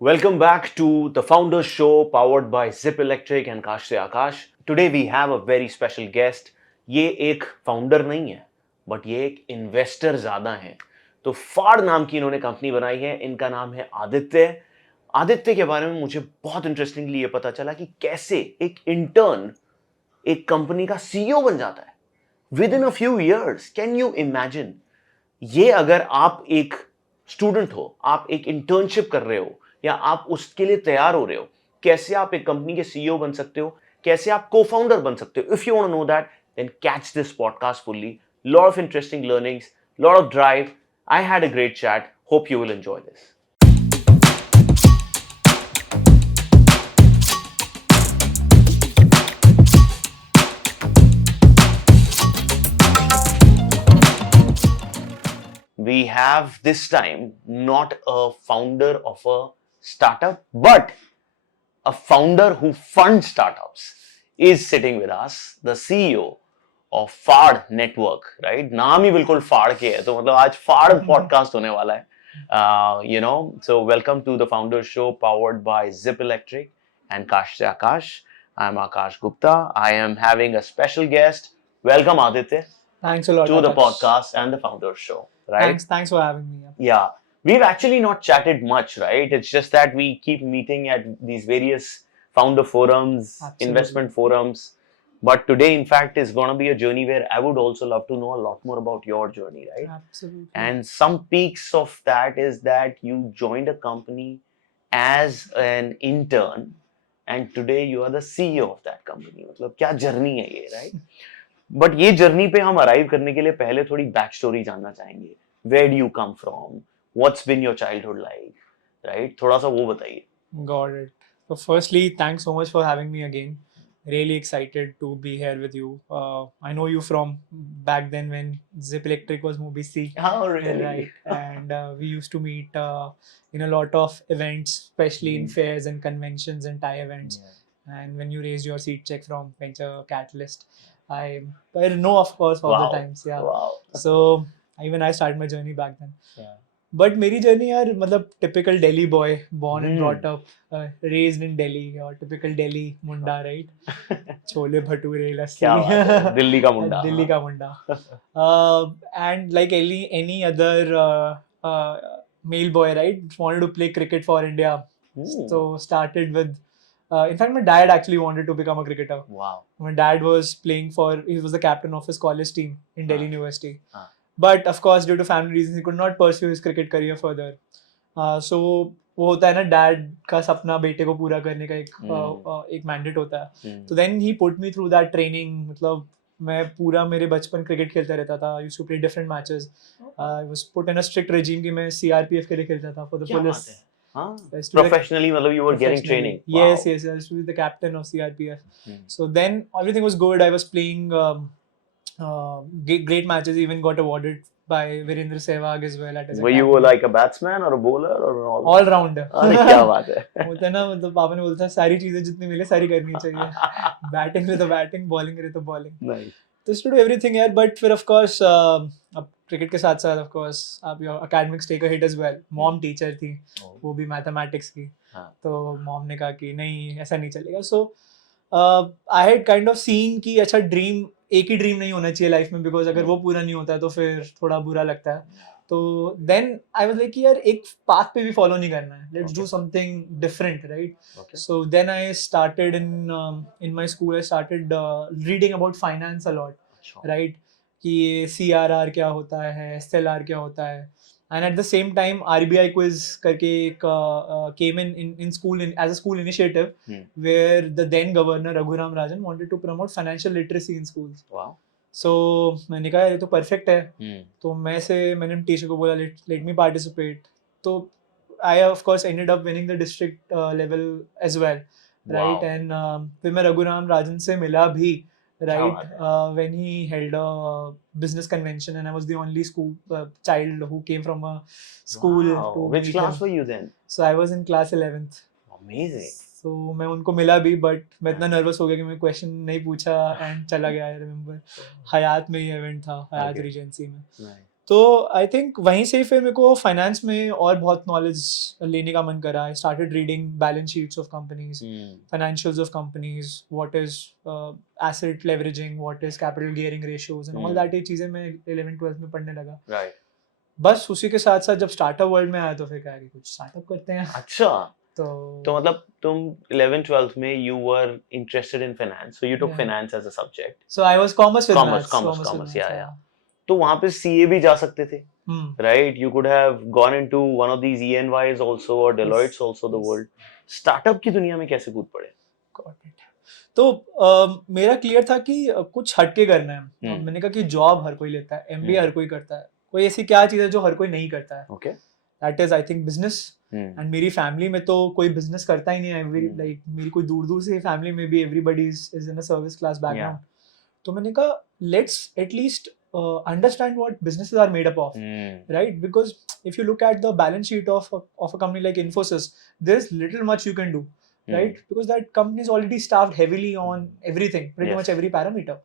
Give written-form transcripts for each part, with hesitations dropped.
Welcome back to the Founders Show powered by Zypp Electric and Kaise Akash. Today we have a very special guest. ये एक founder नहीं है but ये एक investor ज़्यादा है. तो फाड़ नाम की इन्होंने कंपनी बनाई है. इनका नाम है आदित्य. आदित्य के बारे में मुझे बहुत इंटरेस्टिंगली ये पता चला कि कैसे एक इंटर्न एक कंपनी का सीईओ बन जाता है with in a few years. Can you imagine? ये अगर आप एक स्टूडेंट हो, आप एक इंटर्नशिप कर रहे हो या आप उसके लिए तैयार हो रहे हो, कैसे आप एक कंपनी के सीईओ बन सकते हो, कैसे आप को फाउंडर बन सकते हो. If you want to know that, then catch this podcast fully. Lot of interesting learnings, lot of drive. I had a great chat. Hope you will enjoy this. We have this time not a founder of a startup, but a founder who funds startups is sitting with us, the CEO of Faad Network, right? नाम ही बिल्कुल फाड़ के है, तो मतलब आज फाड़ podcast होने वाला है. So welcome to the Founders Show powered by Zypp Electric and Kaise Akash. I'm Akash Gupta. I am having a special guest. Welcome Aditya Thanks a lot to the Akash. podcast and the Founders Show. Right? Thanks for having me. Yeah. We've actually not chatted much, right? It's just that we keep meeting at these various founder forums, Absolutely. investment forums. But today, in fact, is going to be a journey where I would also love to know a lot more about your journey, right? Absolutely. And some peaks of that is that you joined a company as an intern and today you are the CEO of that company. मतलब क्या journey है ये, right? But ये journey पे हम arrive करने के लिए पहले थोड़ी बैक स्टोरी जानना चाहेंगे. Where do you come from? What's been your childhood like? Right, थोड़ा सा वो बताइए. Got it. So firstly, thanks so much for having me again. Really excited to be here with you. I know you from back then when Zypp Electric was Movie C. Oh, really? Right. And we used to meet in a lot of events, especially in fairs and conventions and tie events. Yeah. And when you raised your seat check from Venture Catalyst, I know, of course, all the Wow. times. Yeah. Wow. So even I started my journey back then. Yeah. But मेरी journey यार मतलब typical Delhi boy, born and brought up, raised in Delhi, or typical Delhi Munda, right? Chole bhature लस्सी. क्या बात है, दिल्ली का मुंडा. दिल्ली का मुंडा. And like any other male boy, right, wanted to play cricket for India. So started with. In fact, my dad actually wanted to become a cricketer. Wow. My dad was playing he was the captain of his college team in Delhi University. हाँ. But of course, due to family reasons, he could not pursue his cricket career further. So वो होता है ना, dad का सपना बेटे को पूरा करने का एक मैंडेट होता है. तो then he put me through that training. मतलब मैं पूरा मेरे बचपन क्रिकेट खेलता रहता था. Used to play different matches. I was put in a strict regime कि मैं सीआरपीएफ के लिए खेलता था फॉर द पुलिस. Professionally, मतलब you were getting training. Yes, yes, I used to be the captain of CRPF. So then everything was good. I was playing great matches. Even got awarded by Virendra Sehwag as well. Were you like a batsman or a bowler or an all rounder? अरे क्या बात है. होता है ना, मतलब पापा ने बोलता है सारी चीजें जितनी मिले सारी करनी चाहिए. बैटिंग करे तो बैटिंग, बॉलिंग करे तो बॉलिंग. Nice. तो used to do everything यार. बट फिर ऑफ कोर्स अब क्रिकेट के साथ साथ ऑफ कोर्स आप your academics take a hit as well. Mom teacher थी, वो भी मैथमेटिक्स की. तो मॉम ने कहा कि नहीं ऐसा नहीं चलेगा. So I had kind of seen कि अच्छा ड्रीम एक ही ड्रीम नहीं होना चाहिए लाइफ में, बिकॉज अगर वो पूरा नहीं होता है तो फिर थोड़ा बुरा लगता है. तो देन आई वाज लाइक कि यार एक पाथ पे भी फॉलो नहीं करना है. Let's do something different, right? So then I started in my school. I started reading about finance a lot, right? कि CRR क्या होता है, SLR क्या होता है. And at the same time, RBI quiz करके एक came in school as a school initiative, where the then governor Raghuram Rajan wanted to promote financial literacy in schools. Wow. So मैंने कहा ये तो perfect है. तो मैंने टीचर को बोला let me participate. तो I of course ended up winning the district level as well, right? Wow. And फिर मैं रघुराम राजन से मिला भी, right? When he held a business convention, and I was the only school child who came from a school. Wow. Which class were you then? So I was in class 11th. Amazing. So मैं उनको मिला भी, but मैं इतना nervous हो गया कि मैं क्वेश्चन नहीं पूछा एंड चला गया. आई रिमेम्बर हयात में ये इवेंट था, हयात रीजेंसी में. तो आई थिंक वहीं से ही फिर मेरे को फाइनेंस में और बहुत नॉलेज लेने का मन करा. आई started reading balance sheets of companies, financials of companies, what is asset leveraging, what is capital gearing ratios and all that. ये चीजें मैं 11th 12th में पढ़ने लगा. राइट. बस उसी के साथ साथ जब स्टार्टअप वर्ल्ड में आया तो फिर क्या कि कुछ स्टार्टअप करते हैं. अच्छा. तो मतलब तुम 11th 12th में you were interested in finance, so you took Yeah. finance as a subject. so I was commerce with maths. Commerce, yeah. तो वहाँ पे CA भी जा सकते थे, right? You could have gone into one of these ENYs also or Deloitte's also the world. Startup की दुनिया में कैसे कूद पड़े? Got it. तो मेरा क्लियर था कि कुछ हटके करना है. मैंने कहा कि जॉब हर कोई लेता है, MBA हर कोई करता है, कोई ऐसी क्या चीज है जो हर कोई नहीं करता है. Okay. That is I think business. And मेरी फैमिली में तो कोई बिजनेस करता ही नहीं है. लाइक मेरी कोई दूर दूर से फैमिली में भी everybody is in a service class background. तो मैंने कहा let's at least understand what businesses are made up of, right? Because if you look at the balance sheet of a company like Infosys, there's little much you can do, right? Because that company is already staffed heavily on everything, pretty much every parameter.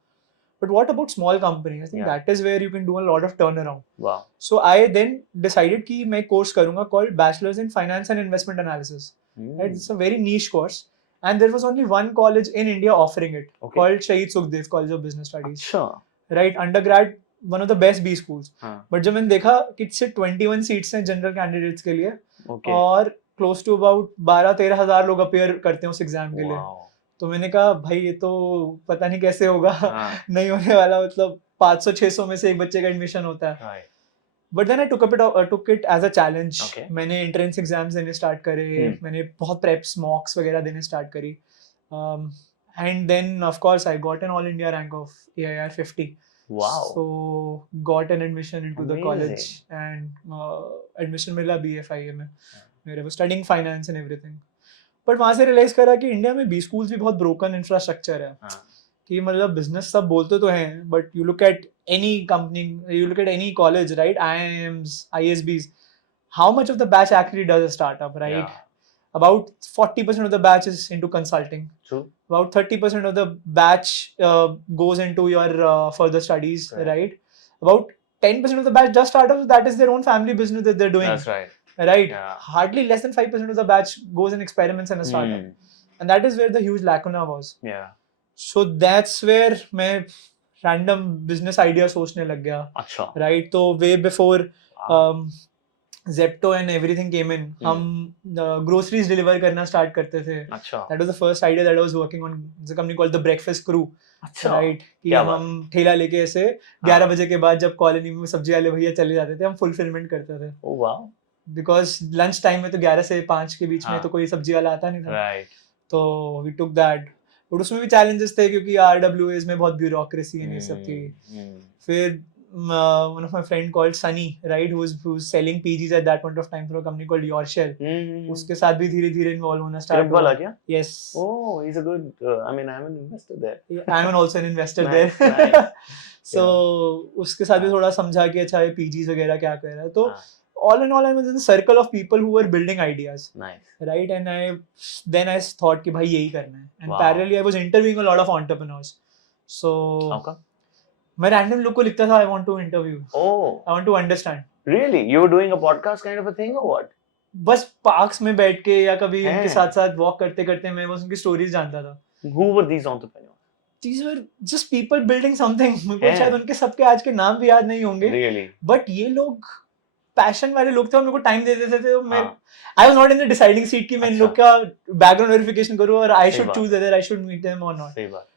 But what about small companies? I think that is where you can do a lot of turnaround. Wow. So I then decided कि मैं course करूँगा called Bachelor's in Finance and Investment Analysis. Right? It's a very niche course. And there was only one college in India offering it, called Shahid Sukhdev College of Business Studies. अच्छा. Right, undergrad, one of the best B schools. But जब मैंने देखा कि सिर्फ 21 seats हैं general candidates के लिए, और क्लोज टू अबाउट 12-13 हजार लोग अपेयर करते हैं उस एग्जाम के लिए. तो मैंने कहा भाई ये तो पता नहीं कैसे होगा. नहीं होने वाला. मतलब 500-600 में से एक बच्चे का एडमिशन होता है. But then I took it as a challenge. मैंने एंट्रेंस एग्जाम्स देने स्टार्ट करे, मैंने बहुत प्रेप्स मॉक्स वगैरह देने स्टार्ट करी. And then of course I got an all India rank of AIR 50. Wow. So got an admission into Amazing. the college and admission मिला BFIA में. मेरे was studying finance and everything. But वहाँ से realize करा कि India में B schools भी बहुत broken infrastructure है. कि मतलब business सब बोलते तो हैं, but you look at any company, you look at any college, right? IIMs, ISBs, how much of the batch actually does a startup, right? Yeah. About 40% of the batch is into consulting. True. About 30% of the batch goes into your further studies, right? About 10% of the batch just startups. That is their own family business that they're doing. That's right. Right. Yeah. Hardly less than 5% of the batch goes in experiments and a startup. And that is where the huge lacuna was. Yeah. So that's where मैं random business idea सोचने लग गया. अच्छा. Right. तो way before Zepto and everything came in, हम groceries deliver करना start करते थे. अच्छा. That was the first idea that I was working on. It's a company called the Breakfast Crew. अच्छा. Right? कि हम ठेला लेके ऐसे 11 बजे के बाद जब कॉलोनी में सब्जी वाले भैया चले जाते थे, हम fulfillment करते थे. Oh wow. Because lunch time में तो 11 से 5 के बीच में तो कोई सब्जी वाला आता नहीं था. Right. तो we took that. और उसमें भी challenges थे क्योंकि RWAs में बहुत bureaucracy and ये सब थी. फिर one of my friend called Sunny, right, who was selling PGs at that point of time for a company called Your Shell. उसके साथ भी धीरे-धीरे involve होना start हुआ. वाला क्या? Yes. Oh, he's a good. I mean, I'm an investor there. I'm also an investor nice, there. Nice. So उसके साथ भी थोड़ा समझा कि अच्छा ये PGs वगैरह क्या कर रहा है. तो all in all, I was in a circle of people who were building ideas. Nice. Right, and I thought कि भाई यही करना है. And parallelly, I was interviewing a lot of entrepreneurs. So how come? मैं random लोग को लिखता था I want to interview. Oh. I want to understand. Really? You were doing a podcast kind of a thing or what? बस parks में बैठ के या कभी उनके साथ साथ वॉक करते करते मैं बस उनकी स्टोरीज जानता था. Who were these entrepreneurs? These were just people building something. मुझे शायद उनके सबके आज के नाम भी याद नहीं होंगे. Really? But ये लोग पैशन वाले लोग थे और मेरे को टाइम दे देते थे. मैं I was not in the deciding seat कि मैं इन लोग का बैकग्राउंड वेरिफिकेशन करूँ और I should choose whether I should meet them or not. सही बात.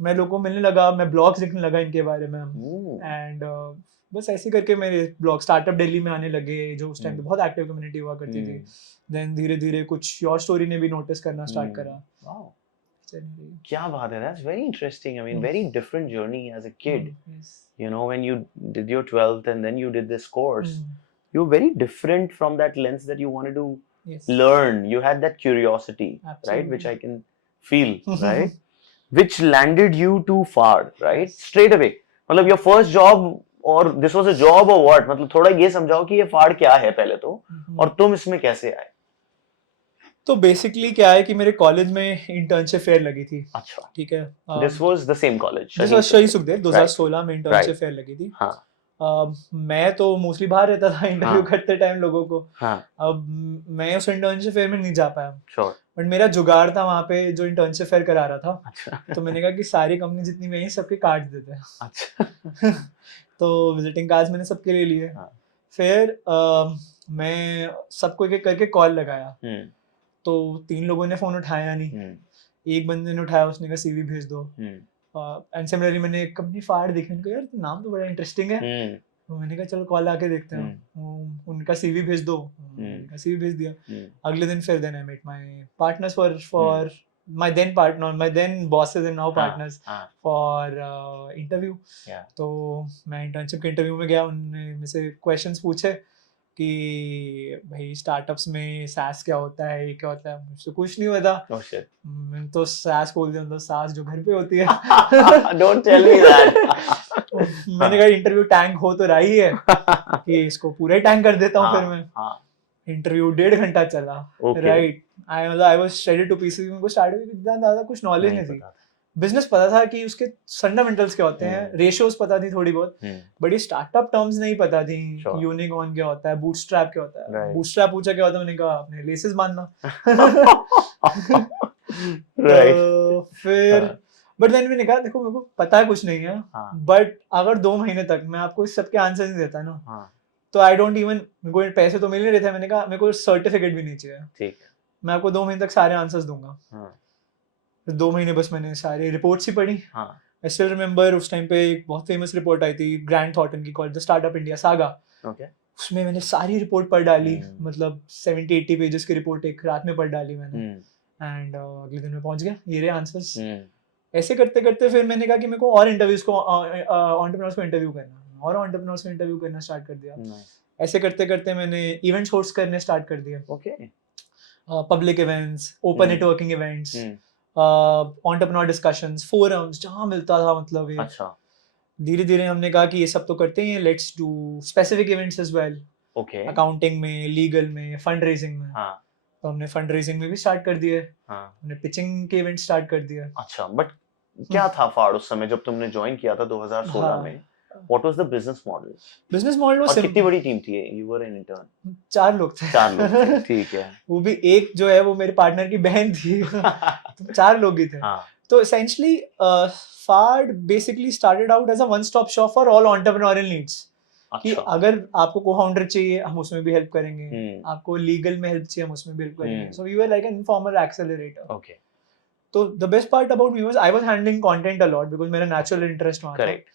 मैं लोगों को मिलने लगा, मैं ब्लॉग्स लिखने लगा इनके बारे में. एंड बस ऐसे करके मेरे ब्लॉग स्टार्टअप दिल्ली में आने लगे, जो उस टाइम पे बहुत एक्टिव कम्युनिटी हुआ करती थी. देन धीरे धीरे कुछ योर स्टोरी ने भी नोटिस करना स्टार्ट करा. क्या बात है. That's very interesting. I mean, very different journey as a kid. Yes. You know, when you did your 12th and then you did this course, you were very different from that lens that you wanted to learn. You had that curiosity, right? Which I can feel, right? Which landed you to Faad, right? Straight away. मतलब your first job or this was a job or what? मतलब थोड़ा ये समझाओ कि ये Faad क्या है पहले तो, और तुम इसमें कैसे आए? तो बेसिकली क्या है कि मेरे कॉलेज में इंटर्नशिप फेयर लगी थी. अच्छा. ठीक है. This was the same college. This was शहीद सुखदेव. 2016 में इंटर्नशिप फेयर लगी थी. हाँ. मैं तो मोस्टली बाहर रहता था इंटरव्यू हाँ। करते टाइम लोगों को। हाँ अब मैं उस इंटर्नशिप फेयर में नहीं जा पाया, श्योर। बट मेरा जुगाड़ था वहाँ पे जो इंटर्नशिप फेयर करा रहा था। अच्छा तो मैंने कहा कि सारी कंपनी जितनी भी हैं सबके कार्ड देते हैं। अच्छा तो विजिटिंग कार्ड्स मैंने सबके लिए लिए। हाँ। फिर मैं सबको एक एक करके कॉल लगाया, तो 3 लोगों ने फोन उठाया नहीं। एक बंदे ने उठाया, उसने कहा सीवी भेज दो। एंड सिमिलरली मैंने एक कंपनी फाड़ देखी, मैंने कहा यार नाम तो बड़ा इंटरेस्टिंग है। तो मैंने कहा चलो कॉल आके देखते हैं, उनका सीवी भेज दो। उनका सीवी भेज दिया। अगले दिन फिर then I met my partners for my then bosses and now partners for interview. तो मैं इंटर्नशिप के इंटरव्यू में गया, उन्होंने मेरे से क्वेश्चंस पूछे कि भाई स्टार्टअप्स में सास क्या होता है, ये क्या होता है। मुझसे कुछ नहीं पता। Oh shit. मैंने तो सास बोल दिया, तो सास जो घर पे होती है। Don't tell me that. मैंने कहा इंटरव्यू टैंक हो तो रहा ही है कि इसको पूरे टैंक कर देता हूँ। फिर मैं इंटरव्यू 1.5 घंटा चला। Right, I was shredded two pieces. मेरे को स्टार्टिंग में इतना ज्यादा कुछ नॉलेज नहीं थी। बिजनेस पता था कि उसके फंडामेंटल्स क्या होते हैं, रेशियोज पता थी थोड़ी बहुत, बट ये स्टार्टअप टर्म्स नहीं पता थी। यूनिकॉर्न क्या होता है, बूटस्ट्रैप क्या होता है। बूटस्ट्रैप पूछा क्या होता है, मैंने कहा अपने लेसेस बांधना। तो फिर बट देन मैंने कहा देखो मेरे को पता है कुछ नहीं है, बट अगर 2 महीने तक मैं आपको इस सबके आंसर नहीं देता ना, तो आई डोंट इवन, मेरे को पैसे तो मिल नहीं रहे थे। मैंने कहा मेरे को सर्टिफिकेट भी नहीं चाहिए, ठीक है, मैं आपको 2 महीने तक सारे आंसर्स दूंगा। 2 महीने बस मैंने सारी रिपोर्ट्स ही पढ़ी। आई स्टिल रिमेंबर उस टाइम पे एक बहुत फेमस रिपोर्ट आई थी ग्रैंड थॉर्टन की, called the startup India saga. उसमें मैंने सारी रिपोर्ट पढ़ डाली, मतलब 70-80 पेजेस की रिपोर्ट एक रात में पढ़ डाली मैंने। एंड अगले दिन में पहुंच गया, ये रहे आंसर्स। ऐसे करते करते फिर मैंने कहा कि मेरे को और इंटरव्यूज को, एंटरप्रेन्योर्स को इंटरव्यू करना, और एंटरप्रेन्योर्स को इंटरव्यू करना स्टार्ट कर दिया। ऐसे करते करते मैंने इवेंट्स होस्ट करने स्टार्ट कर दिया। Public events, open networking events, entrepreneur discussions, forums, जहाँ मिलता था मतलब ये। अच्छा। धीरे धीरे हमने कहा कि ये सब तो करते ही हैं, let's do specific events as well. Accounting में, लीगल में, फंड रेजिंग में। तो हमने फंड रेजिंग में भी स्टार्ट कर दिए। हमने पिचिंग के इवेंट स्टार्ट कर दिए। अच्छा, बट क्या था फाड़ उस समय जब तुमने ज्वाइन किया था 2016 में? What was the business model? Business model was कितनी बड़ी टीम थी? You were an intern. 4 लोग थे। 4 लोग थे, ठीक है। वो भी एक जो है वो मेरे पार्टनर की बहन थी। तो 4 लोग ही थे। तो essentially FAD basically started out as a one-stop shop for all entrepreneurial needs. कि अगर आपको को-फाउंडर चाहिए हम उसमें भी हेल्प करेंगे, आपको लीगल में हेल्प चाहिए हम उसमें भी हेल्प करेंगे। So we were like an informal accelerator. Okay. तो the best part about me was I was handling content a lot because मेरा natural interest वहाँ था। Correct.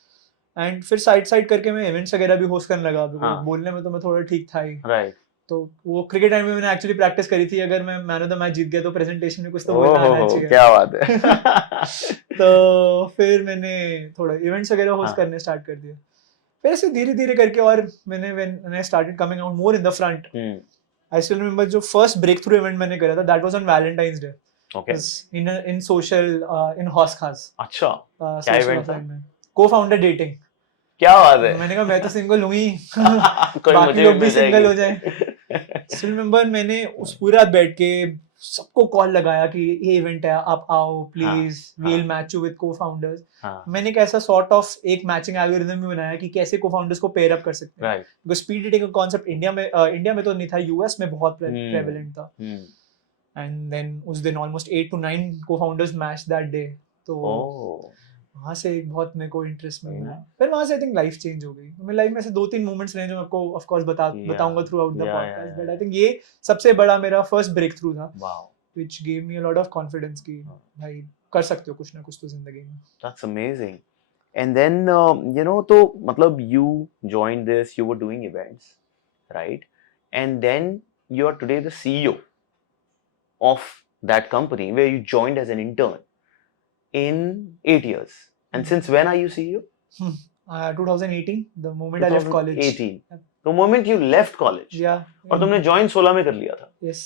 एंड फिर साइड करके मैं इवेंट्स वगैरह भी होस्ट करने लगा। बोलने में तो मैं थोड़ा ठीक था ही। राइट। तो वो क्रिकेट टाइम में मैंने एक्चुअली प्रैक्टिस करी थी, अगर मैं मैन ऑफ द मैच जीत गया तो प्रेजेंटेशन में कुछ तो बोलना आना चाहिए। क्या बात है। तो फिर मैंने थोड़ा इवेंट्स वगैरह होस्ट करने स्टार्ट कर दिया। फिर ऐसे धीरे धीरे करके और मैंने started coming out more in the front. I still remember जो फर्स्ट ब्रेक थ्रू इवेंट मैंने करा था, that was on Valentine's Day. Okay. In social in house खास। अच्छा, क्या इवेंट था? Cofounder dating. क्या बात है। मैंने कहा मैं तो सिंगल हूँ ही, बाकी लोग भी सिंगल हो जाएं। स्टिल रिमेंबर मैंने उस पूरी रात बैठ के सबको कॉल लगाया कि ये इवेंट है, आप आओ please, we will match you with co-founders. मैंने एक ऐसा सॉर्ट ऑफ एक मैचिंग एल्गोरिथम भी बनाया कि कैसे को-फाउंडर्स को पेयर अप कर सकते हैं। बिकॉज़ स्पीड डेटिंग का कांसेप्ट इंडिया में तो नहीं था, यूएस में बहुत प्रेवलेंट था। एंड देन उस दिन almost 8 to 9 co-founders match that day. तो वहाँ से एक बहुत मेरे को इंटरेस्ट मिला। फिर वहाँ से आई थिंक लाइफ चेंज हो गई। मेरी लाइफ में से 2-3 मोमेंट्स रहे जो मैं आपको ऑफ कोर्स बताऊंगा through out the podcast, but I think ये सबसे बड़ा मेरा फर्स्ट ब्रेक थ्रू था, which give me a lot of confidence कि भाई कर सकते हो कुछ ना कुछ तो जिंदगी में। That's amazing. एंड देन तो मतलब you joined this, you were doing events, right? And then you are today the CEO of that company where you joined as an intern in 8 years. And since when are you CEO? 2018, the moment I left college. 2018. The moment you left college. Yeah. और तुमने join 16 में कर लिया था. Yes.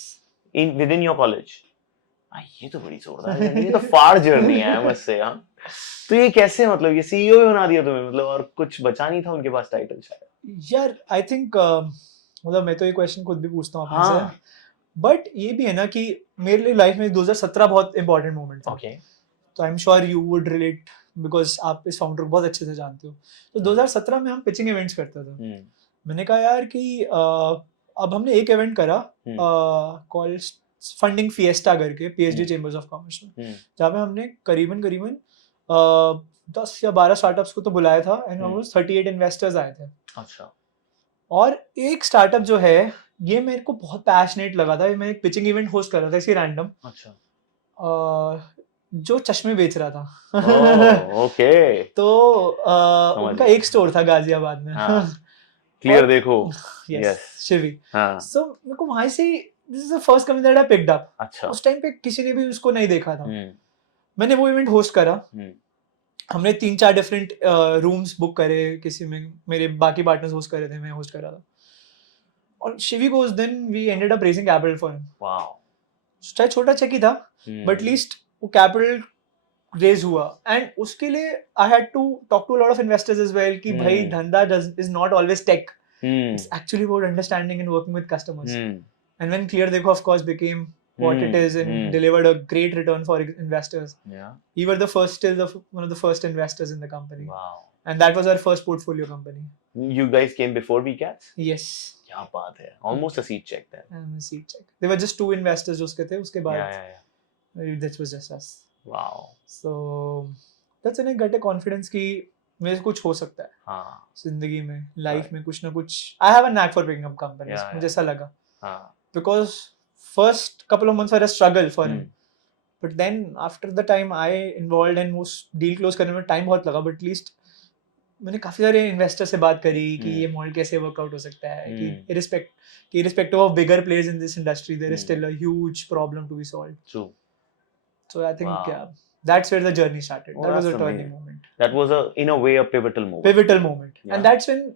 Within your college. ये तो बड़ी जोरदार जर्नी, ये तो फाड़ जर्नी है मत से। हाँ, तो ये कैसे, मतलब ये CEO ही बना दिया तुम्हें, मतलब और कुछ बचा नहीं था उनके पास टाइटल शायद? यार आई थिंक मतलब मैं तो ये क्वेश्चन खुद भी पूछता हूँ अपने से, बट ये भी है ना कि मेरे लिए लाइफ में 2017 बहुत इंपॉर्टेंट मोमेंट था। Okay. तो I am sure you would relate because आप इस फाउंडर को बहुत अच्छे से जानते हो. तो 2017 में हम पिचिंग इवेंट्स करते थे. मैंने कहा यार कि अब हमने एक इवेंट करा कॉल्ड फंडिंग फिएस्टा करके पीएचडी चेंबर्स ऑफ कॉमर्स में, जहाँ पे हमने करीबन 10 या 12 स्टार्टअप्स को तो बुलाया था एंड ऑलमोस्ट 38 इन्वेस्टर्स आए थे. अच्छा. और एक स्टार्टअप जो है ये मेरे को बहुत पैशनेट लगा था. मैं एक पिचिंग इवेंट होस्ट कर रहा था इसी रैंडम. अच्छा. जो चश्मे बेच रहा था. ओके. तो उनका एक स्टोर था गाजियाबाद में. क्लियर देखो. यस, शिवी. हाँ. सो मेरे को वहां से this is the first company that I picked up. अच्छा. उस टाइम पे किसी ने भी उसको नहीं देखा था. मैंने वो इवेंट होस्ट करा. हमने 3-4 डिफरेंट रूम्स बुक करे. किसी में मेरे बाकी पार्टनर्स होस्ट कर रहे थे, मैं होस्ट कर रहा था. और शिवी को उस दिन we ended up raising capital for him. Wow. चाहे छोटा चेक ही था बट लीस्ट वो कैपिटल रेज हुआ. एंड उसके लिए I had to talk to lot of investors as well कि भाई धंधा is not always tech. It's actually about understanding and working with customers. And when clear देखो of course became what it is and delivered a great return for investors. Yeah. We were one of the first investors in the company. Wow. And that was our first portfolio company. You guys came before VCats? Yes. क्या बात है. Almost a seed check then. A seed check. There were just 2 investors जो उसके थे. उसके बाद that was just us. Wow. So that's when I got a confidence कि मेरे कुछ हो सकता है. हाँ. जिंदगी में, लाइफ में कुछ ना कुछ. I have a knack for picking up companies. मुझे ऐसा लगा. हाँ. Because first couple of months were a struggle for him, but then after the time I involved and उस deal close करने में time बहुत लगा. But at least मैंने काफी सारे इन्वेस्टर से बात करी कि ये मॉडल कैसे वर्कआउट हो सकता है. कि irrespective of bigger players in this industry, there is still a huge problem to be solved. True. So I think that's where the journey started. That was a turning moment. That was in a way a pivotal moment. Yeah. And that's when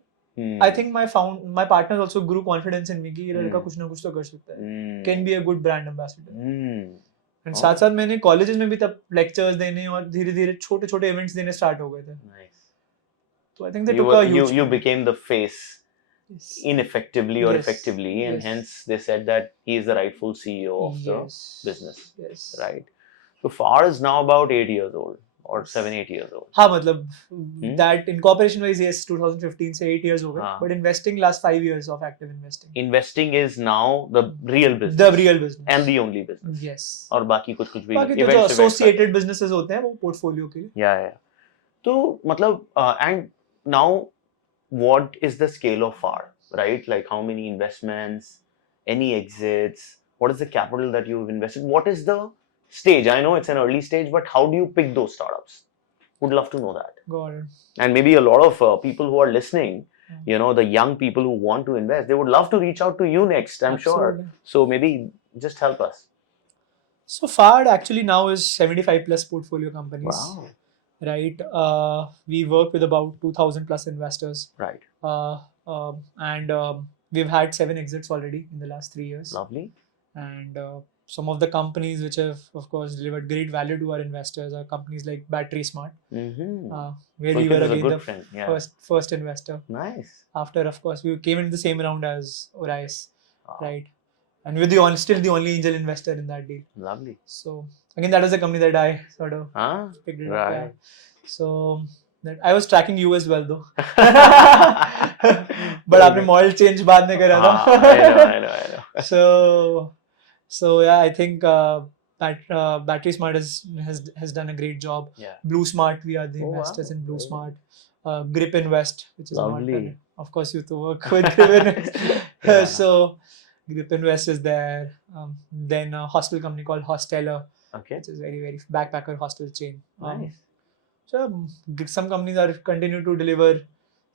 I think my partners also grew confidence in me कि ये लड़का कुछ ना कुछ तो कर सकता है. Can be a good brand ambassador. And साथ साथ मैंने कॉलेजेस में भी तब लेक्चर्स देने और धीरे धीरे छोटे छोटे इवेंट्स देने स्टार्ट हो गए थे. So I think they took a huge. You became the face, ineffectively or effectively, and hence they said that he is the rightful CEO of the business. Yes. Right. So Faad is now about 8 years old. Or 7-8 years old. हाँ मतलब that incorporation wise yes 2015 से 8 years हो गए. But investing last 5 years of active investing. Investing is now the real business. The real business. And the only business. Yes. और बाकी कुछ भी. बाकी तो जो associated businesses होते हैं वो portfolio के लिए. Yeah. तो मतलब and now what is the scale of Faad, right? Like how many investments, any exits, what is the capital that you've invested? What is the stage? I know it's an early stage, but how do you pick those startups? Would love to know that. Got it. And maybe a lot of people who are listening, you know, the young people who want to invest, they would love to reach out to you next, I'm sure. So maybe just help us. So Faad actually now is 75 plus portfolio companies. Wow. Right. We work with about 2,000 plus investors. Right. And we've had 7 exits already in the last 3 years. Lovely. And some of the companies which have, of course, delivered great value to our investors are companies like Battery Smart, where we were again the first investor. Nice. After, of course, we came in the same round as Orais, right? And we're still the only angel investor in that deal. Lovely. So again, that was a company that I sort of picked it up. Yeah. So that I was tracking you as well, though. But आपने model change बाद में करा था. I know. So yeah, I think Battery Smart has done a great job. Yeah. Blue Smart, we are the investors in Blue Smart. Grip Invest, which is lovely. Of course, you have to work with Grip Invest. So Grip Invest is there. Then a hostel company called Hosteller, which is very, very backpacker hostel chain. Nice. So some companies are continue to deliver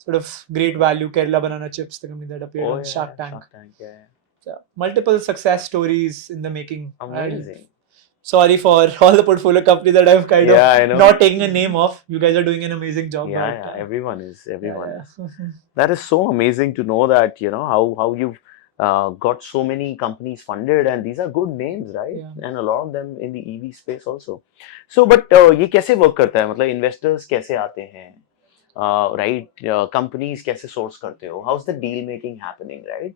sort of great value. Kerala Banana Chips, the company that appeared on Shark Tank. Shark Tank, yeah. So, multiple success stories in the making. Amazing. Sorry for all the portfolio companies that I've kind of not taking a name off. You guys are doing an amazing job. Yeah, everyone is. That is so amazing to know that, you know, how you've got so many companies funded, and these are good names, right? Yeah. And a lot of them in the EV space also. So, but ये कैसे work करता है? मतलब investors कैसे आते हैं? Right? Companies कैसे source करते हो? How's the deal making happening, right?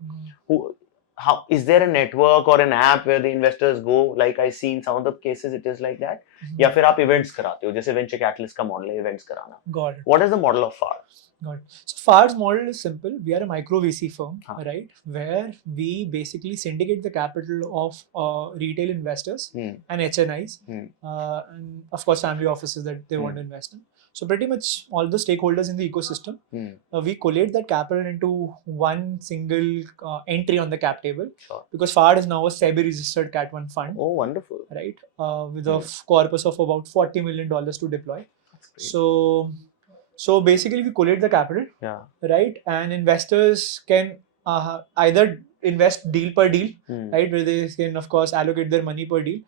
how is there a network or an app where the investors go? Like I see in some of the cases it is like that. या फिर आप events कराते हो, जैसे venture capitalist का model है events कराना. Got it. What is the model of FAD? Got it. So FAR's model is simple. We are a micro VC firm, हाँ. right? Where we basically syndicate the capital of retail investors and HNIs, and of course family offices that they want to invest in. So pretty much all the stakeholders in the ecosystem, we collate that capital into one single entry on the cap table. Sure. Because FAD is now a SEBI-registered Cat 1 fund. Oh, wonderful! Right, with a corpus of about $40 million to deploy. So basically, we collate the capital, right, and investors can either invest deal per deal, right, where they can of course allocate their money per deal.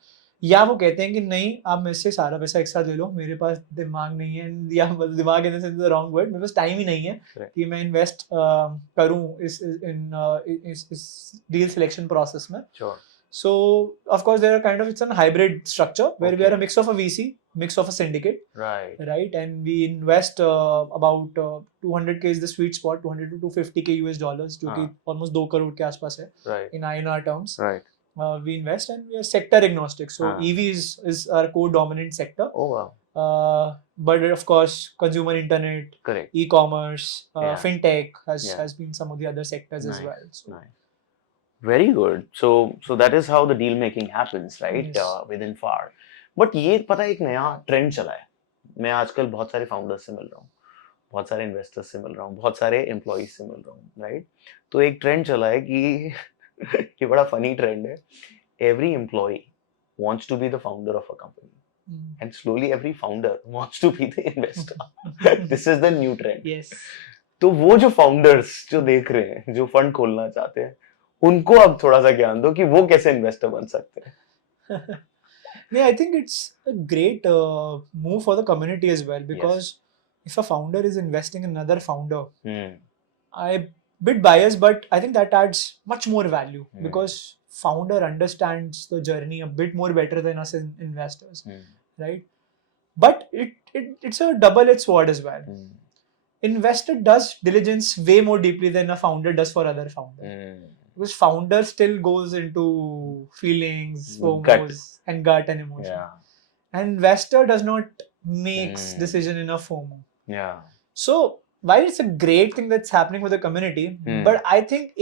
या वो कहते हैं कि नहीं आप मेरे से सारा पैसा एक साथ ले लो, मेरे पास दिमाग नहीं है, या दिमाग in the sense the wrong word, मेरे पास टाइम ही नहीं है कि मैं इन्वेस्ट करूं इस डील सिलेक्शन प्रोसेस में. So of course there are kind of, it's a hybrid structure where we are a mix of a VC, mix of a syndicate, right, and we invest about 200k is the sweet spot, 200 to 250k US dollars, जो कि almost 2 crore के आसपास है in INR terms. We invest and we are sector agnostic. So EV is our core dominant sector. Oh wow. But of course consumer internet, e-commerce, fintech has been some of the other sectors as well. So. Very good. So that is how the deal making happens, right? Yes. Within FAR. But ये पता है एक नया trend चला है. मैं आजकल बहुत सारे फाउंडर्स से मिल रहा हूँ, बहुत सारे इन्वेस्टर्स से मिल रहा हूँ, बहुत सारे एम्प्लॉइज से मिल रहा हूँ, राइट? तो एक ट्रेंड चला है कि ये बड़ा फनी ट्रेंड है. Every employee wants to be the founder of a company, and slowly every founder wants to be the investor. This is the new trend. Yes. तो वो जो फाउंडर्स जो देख रहे हैं, जो फंड खोलना चाहते हैं, उनको अब थोड़ा सा ज्ञान दो कि वो कैसे इन्वेस्टर बन सकते हैं. Yeah, I think it's a great move for the community as well, because if a founder is investing in another founder, I'm a bit biased, but I think that adds much more value because founder understands the journey a bit more better than us investors, right? But it's a double-edged sword as well. Investor does diligence way more deeply than a founder does for other founders. Because founder still goes into feelings, FOMOs, and gut and emotion. And investor does not makes decision in a FOMO. So while it's a great thing that's happening with the community, but I think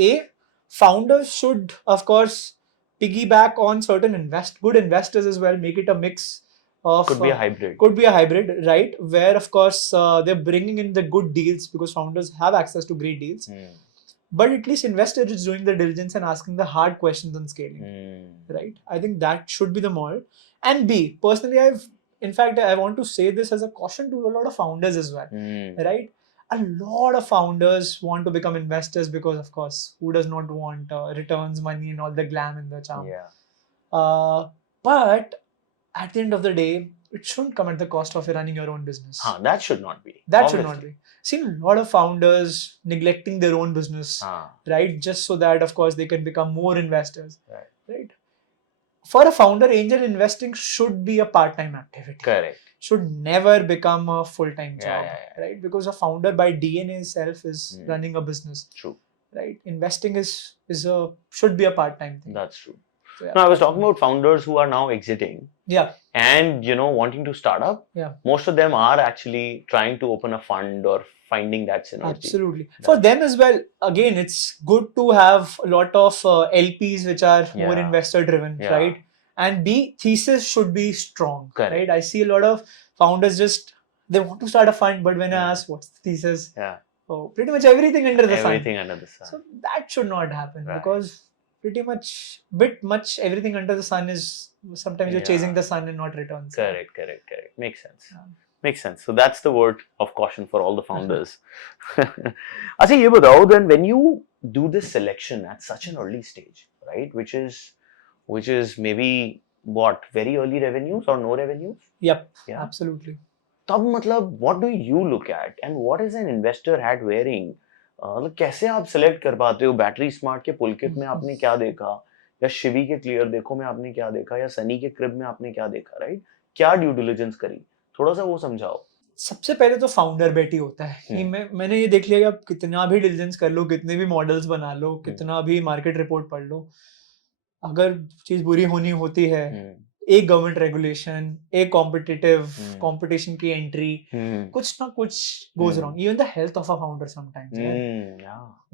founders should of course piggyback on certain good investors as well, make it a mix of could be a hybrid, right, where of course they're bringing in the good deals because founders have access to great deals. But at least investor is doing the diligence and asking the hard questions on scaling, right? I think that should be the model. And B, personally, I want to say this as a caution to a lot of founders as well, right? A lot of founders want to become investors because, of course, who does not want returns, money, and all the glam and the charm? But at the end of the day, it shouldn't come at the cost of running your own business. That should not be. Should not be. Seen a lot of founders neglecting their own business, right? Just so that, of course, they can become more investors, right? For a founder, angel investing should be a part-time activity. Correct. Should never become a full-time job, right? Because a founder by DNA itself is running a business. True. Right? Investing should be a part-time thing. That's true. So, I was talking about founders who are now exiting. And wanting to start up. Most of them are actually trying to open a fund or finding that synergy. Absolutely. For them as well, again, it's good to have a lot of LPs which are more investor driven, right? And B, thesis should be strong, right? I see a lot of founders they want to start a fund, but when I ask what's the thesis, pretty much everything under the sun. Everything under the sun. So that should not happen because pretty much everything under the sun is sometimes you're chasing the sun and not returns. Correct. Makes sense. Makes sense. So that's the word of caution for all the founders. Achha, ye batao, then when you do this selection at such an early stage, right, which is maybe what, very early revenues or no revenues? Yep. Absolutely. तब मतलब what do you look at and what is an investor hat wearing? कैसे आप select कर पाते हो? Battery smart के पुलकिट में आपने क्या देखा, या शिवी के क्लियर देखो में आपने क्या देखा, या सनी के क्रिब में आपने क्या देखा, राइट? क्या ड्यू डिलिजेंस करी, थोड़ा सा वो समझाओ. सबसे पहले तो फाउंडर बेट ही होता है कि मैंने ये देख लिया कि आप कितना भी डिलिजेंस कर लो, कितने भी मॉडल्स बना लो, कितना भी मार्केट रिपोर्ट पढ़ लो, अगर चीज बुरी होनी होती है, एक गवर्नमेंट रेगुलेशन, एक कॉम्पिटिटिव कंपटीशन की एंट्री, कुछ ना कुछ goes wrong. Even the health of a founder sometimes,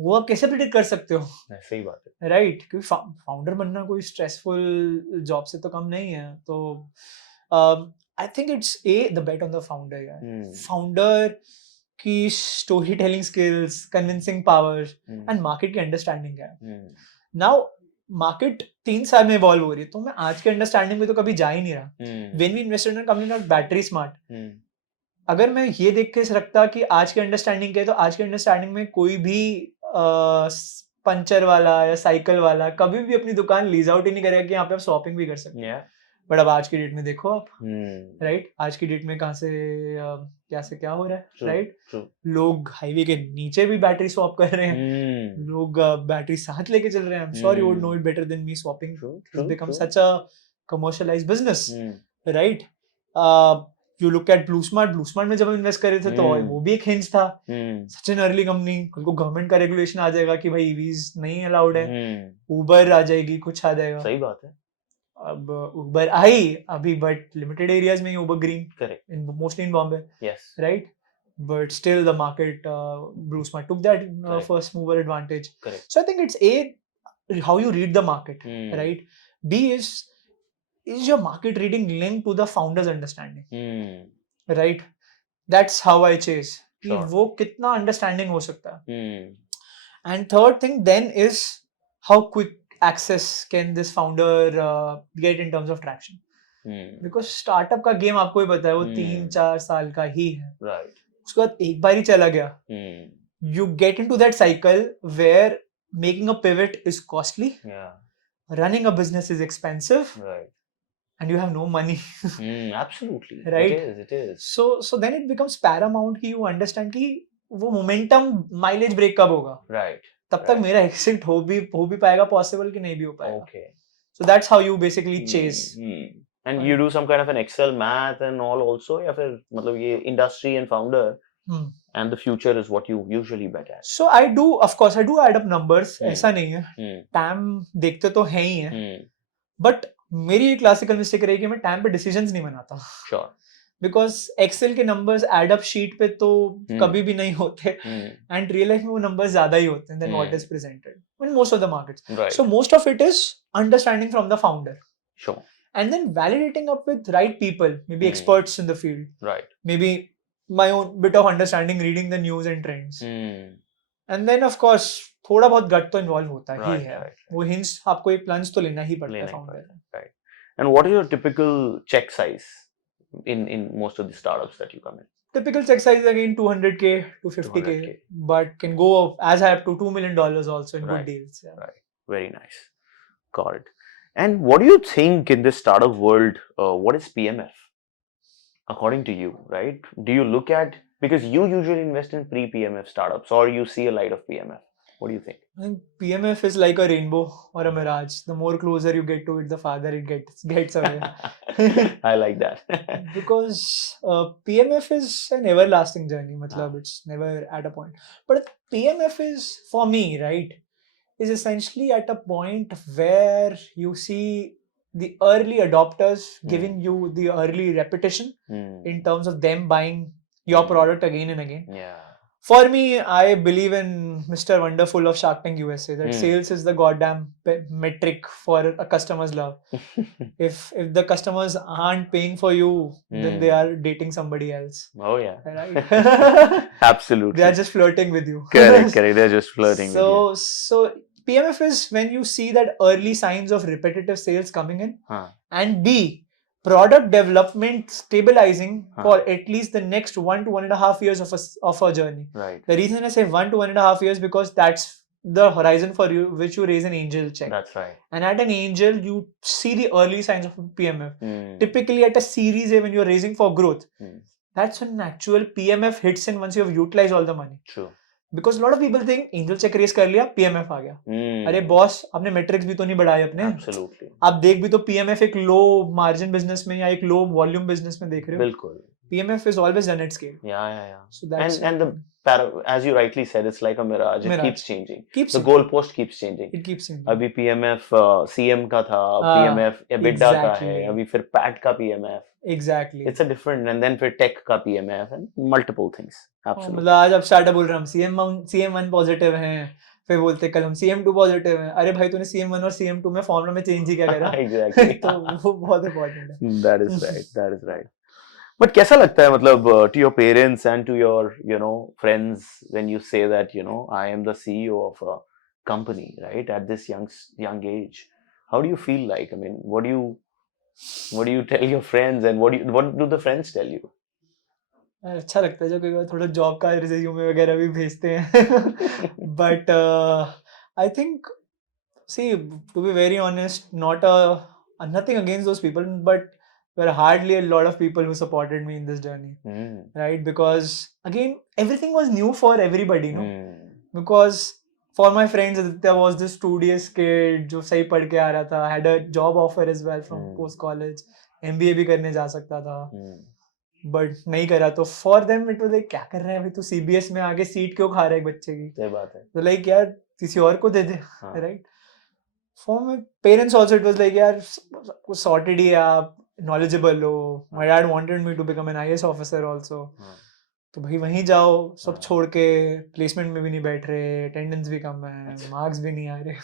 वो आप कैसे प्रिडिक्ट कर सकते हो? सही बात है, राइट? क्योंकि फाउंडर बनना कोई स्ट्रेसफुल जॉब से तो कम नहीं है। तो I think it's the bet on the founder यार। फाउंडर की story telling skills, convincing power and market की अंडरस्टैंडिंग है। नाउ मार्केट 3 साल में इवॉल्व हो रही है, तो मैं आज के अंडरस्टैंडिंग में तो कभी जा ही नहीं रहा। When we invested in company not Battery Smart, अगर मैं ये देख के रखता कि आज के अंडरस्टैंडिंग क्या है, तो आज के अंडरस्टैंडिंग में कोई भी पंचर वाला या साइकिल वाला कभी भी अपनी दुकान लीज आउट ही नहीं करेगा कि यहाँ पे आप शॉपिंग भी कर सकते हैं। बट अब आज की डेट में देखो आप, राइट? आज की डेट में कहाँ से क्या हो रहा है, राइट? लोग हाईवे के नीचे भी बैटरी स्वैप कर रहे हैं, लोग बैटरी साथ लेके चल रहे हैं। I am sure you would know it better than me. Swapping it's become such a commercialised business, right? You look eight blue smart में जब हम इन्वेस्ट कर रहे थे तो वो भी एक हिंज था, सच एन अर्ली कंपनी। उनको गवर्नमेंट का रेगुलेशन आ जाएगा कि भाई ईवीज नहीं अलाउड है, उबर आ जाएगी, कुछ आ जाएगा। सही बात है। अब उबर आई अभी, बट लिमिटेड एरियाज में ही Uber green, correct, in mostly in Bombay, yes, right? But still the market, Blue Smart took that first mover advantage. Correct. So I think it's A, how you read the market, right? B is your market reading linked to the founder's understanding, right? That's how I chase कि वो कितना understanding हो सकता है. And third thing then is how quick access can this founder get in terms of traction. Because startup का game आपको ही पता है, वो 3-4 साल का ही है, right? उसके बाद एक बार ही चला गया, you get into that cycle where making a pivot is costly, running a business is expensive, right? And you have no money. Absolutely, right? It is. So then it becomes paramount कि you understand कि वो momentum mileage break कब होगा, right? तब तक मेरा exit हो भी पाएगा possible कि नहीं भी हो पाएगा. Okay. So that's how you basically chase. And you do some kind of an Excel math and all also, या फिर मतलब ये industry and founder and the future is what you usually bet at? So I do, of course, I do add up numbers. ऐसा नहीं है, TAM देखते तो है ही है, but मेरी ये classical mistake रही कि मैं TAM पे decisions नहीं बनाता. Sure. Because Excel के numbers add up sheet पे तो कभी भी नहीं होते, and real life में वो numbers ज़्यादा ही होते हैं than what is presented in most of the markets. Right. So most of it is understanding from the founder. Sure. And then validating up with right people, maybe experts in the field. Right. Maybe my own bit of understanding, reading the news and trends. And then of course थोड़ा बहुत gut तो involve होता ही है. वो hints आपको एक plunge तो लेना ही पड़ता है founder. Right. And what is your typical check size in most of the startups that you come in? Typical check size again 200k to 50k, but can go as high up to $2 million also in good deals. Yeah. Right. Very nice. Got it. And what do you think in this startup world, what is PMF? According to you, right? Do you look at, because you usually invest in pre-PMF startups, or you see a light of PMF? What do you think? I think PMF is like a rainbow or a mirage. The more closer you get to it, the farther it gets away. I like that. Because PMF is an everlasting journey. Matlab, it's never at a point. But PMF is, for me, right, is essentially at a point where you see the early adopters giving you the early repetition in terms of them buying your product again and again. Yeah. For me, I believe in Mr. Wonderful of Shark Tank USA, that sales is the goddamn metric for a customer's love. If the customers aren't paying for you, then they are dating somebody else. Oh yeah. Right? Absolutely. They are just flirting with you. Correct. They're just flirting with you. So PMF is when you see that early signs of repetitive sales coming in, and B, product development stabilizing for at least the next 1 to 1.5 years of a journey. Right. The reason I say 1 to 1.5 years because that's the horizon for you which you raise an angel check. That's right. And at an angel, you see the early signs of PMF. Typically at a series A when you're raising for growth, that's when an actual PMF hits in once you have utilized all the money. True. Because a lot of people think angel check raise कर लिया, PMF आ गया. अरे boss, आपने matrix भी तो नहीं बढ़ाए अपने. Absolutely. आप देख भी तो PMF एक लो मार्जिन बिजनेस में या एक लो वॉल्यूम बिजनेस में देख रहे हो. बिल्कुल. PMF is always done at scale. Yeah. So that's and as you rightly said, it's like a mirage. It keeps changing. The goalpost keeps changing. It keeps changing. अभी PMF CM का था, PMF EBITDA का है, अभी फिर PAT का PMF. Exactly. It's a different, and then फिर tech का PMF and multiple things. Absolutely. मतलब आज अब स्टार्टअप बोल रहे हैं हम CM1 पॉजिटिव हैं, फिर बोलते कल हम CM2 पॉजिटिव हैं. अरे भाई तूने CM1 और CM2 में फॉर्मूला में चेंज ही क्या करा? Exactly. तो वो बहुत इम्पोर्टेंट है. That is right. But कैसा लगता है मतलब to your parents and to your friends when you say that I am the CEO of a company, right, at this young age? How do you feel like? I mean, what do you tell your friends, and what do the friends tell you? अच्छा लगता है जब कई बार थोड़ा job का resume वगैरह भी भेजते हैं. But I think, see, to be very honest, nothing against those people, but there are hardly a lot of people who supported me in this journey, right? Because again, everything was new for everybody, no? Because for my friends, Aditya was this studious kid जो सही पढ़ के आ रहा था, had a job offer as well from post college, MBA भी करने जा सकता था, but नहीं करा. तो for them it was like क्या कर रहा है भाई तू CBS में आगे सीट क्यों खा रहा है एक बच्चे की? सही बात है. तो like यार किसी और को दे दे, right? For my parents also it was like यार कुछ sorted ही आप, knowledgeable हो. My dad wanted me to become an IAS officer also. तो भाई वहीं जाओ, सब छोड़ के प्लेसमेंट में भी नहीं बैठ रहे, अटेंडेंस भी कम है, मार्क्स भी नहीं आ रहे.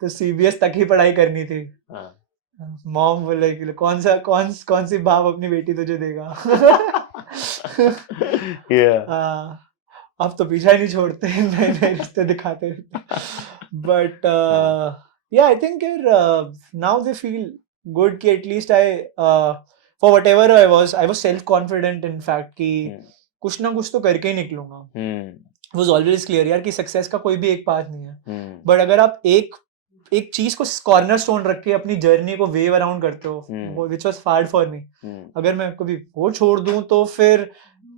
तो CBS तक ही पढ़ाई करनी थी. मॉम बोले कि कौन सी बाप अपनी बेटी तुझे देगा. अब तो पीछा ही नहीं छोड़ते, नए नए रिश्ते दिखाते रहते. But yeah, I think now they feel good कि at least for whatever I was self confident in fact कि कुछ ना कुछ तो करके ही निकलूंगा. was always clear यार कि सक्सेस का कोई भी एक पाथ नहीं है, बट अगर आप एक चीज को कॉर्नर स्टोन रख के अपनी जर्नी को वेव अराउंड करते हो, which was hard for me, अगर मैं कभी वो छोड़ दूं तो फिर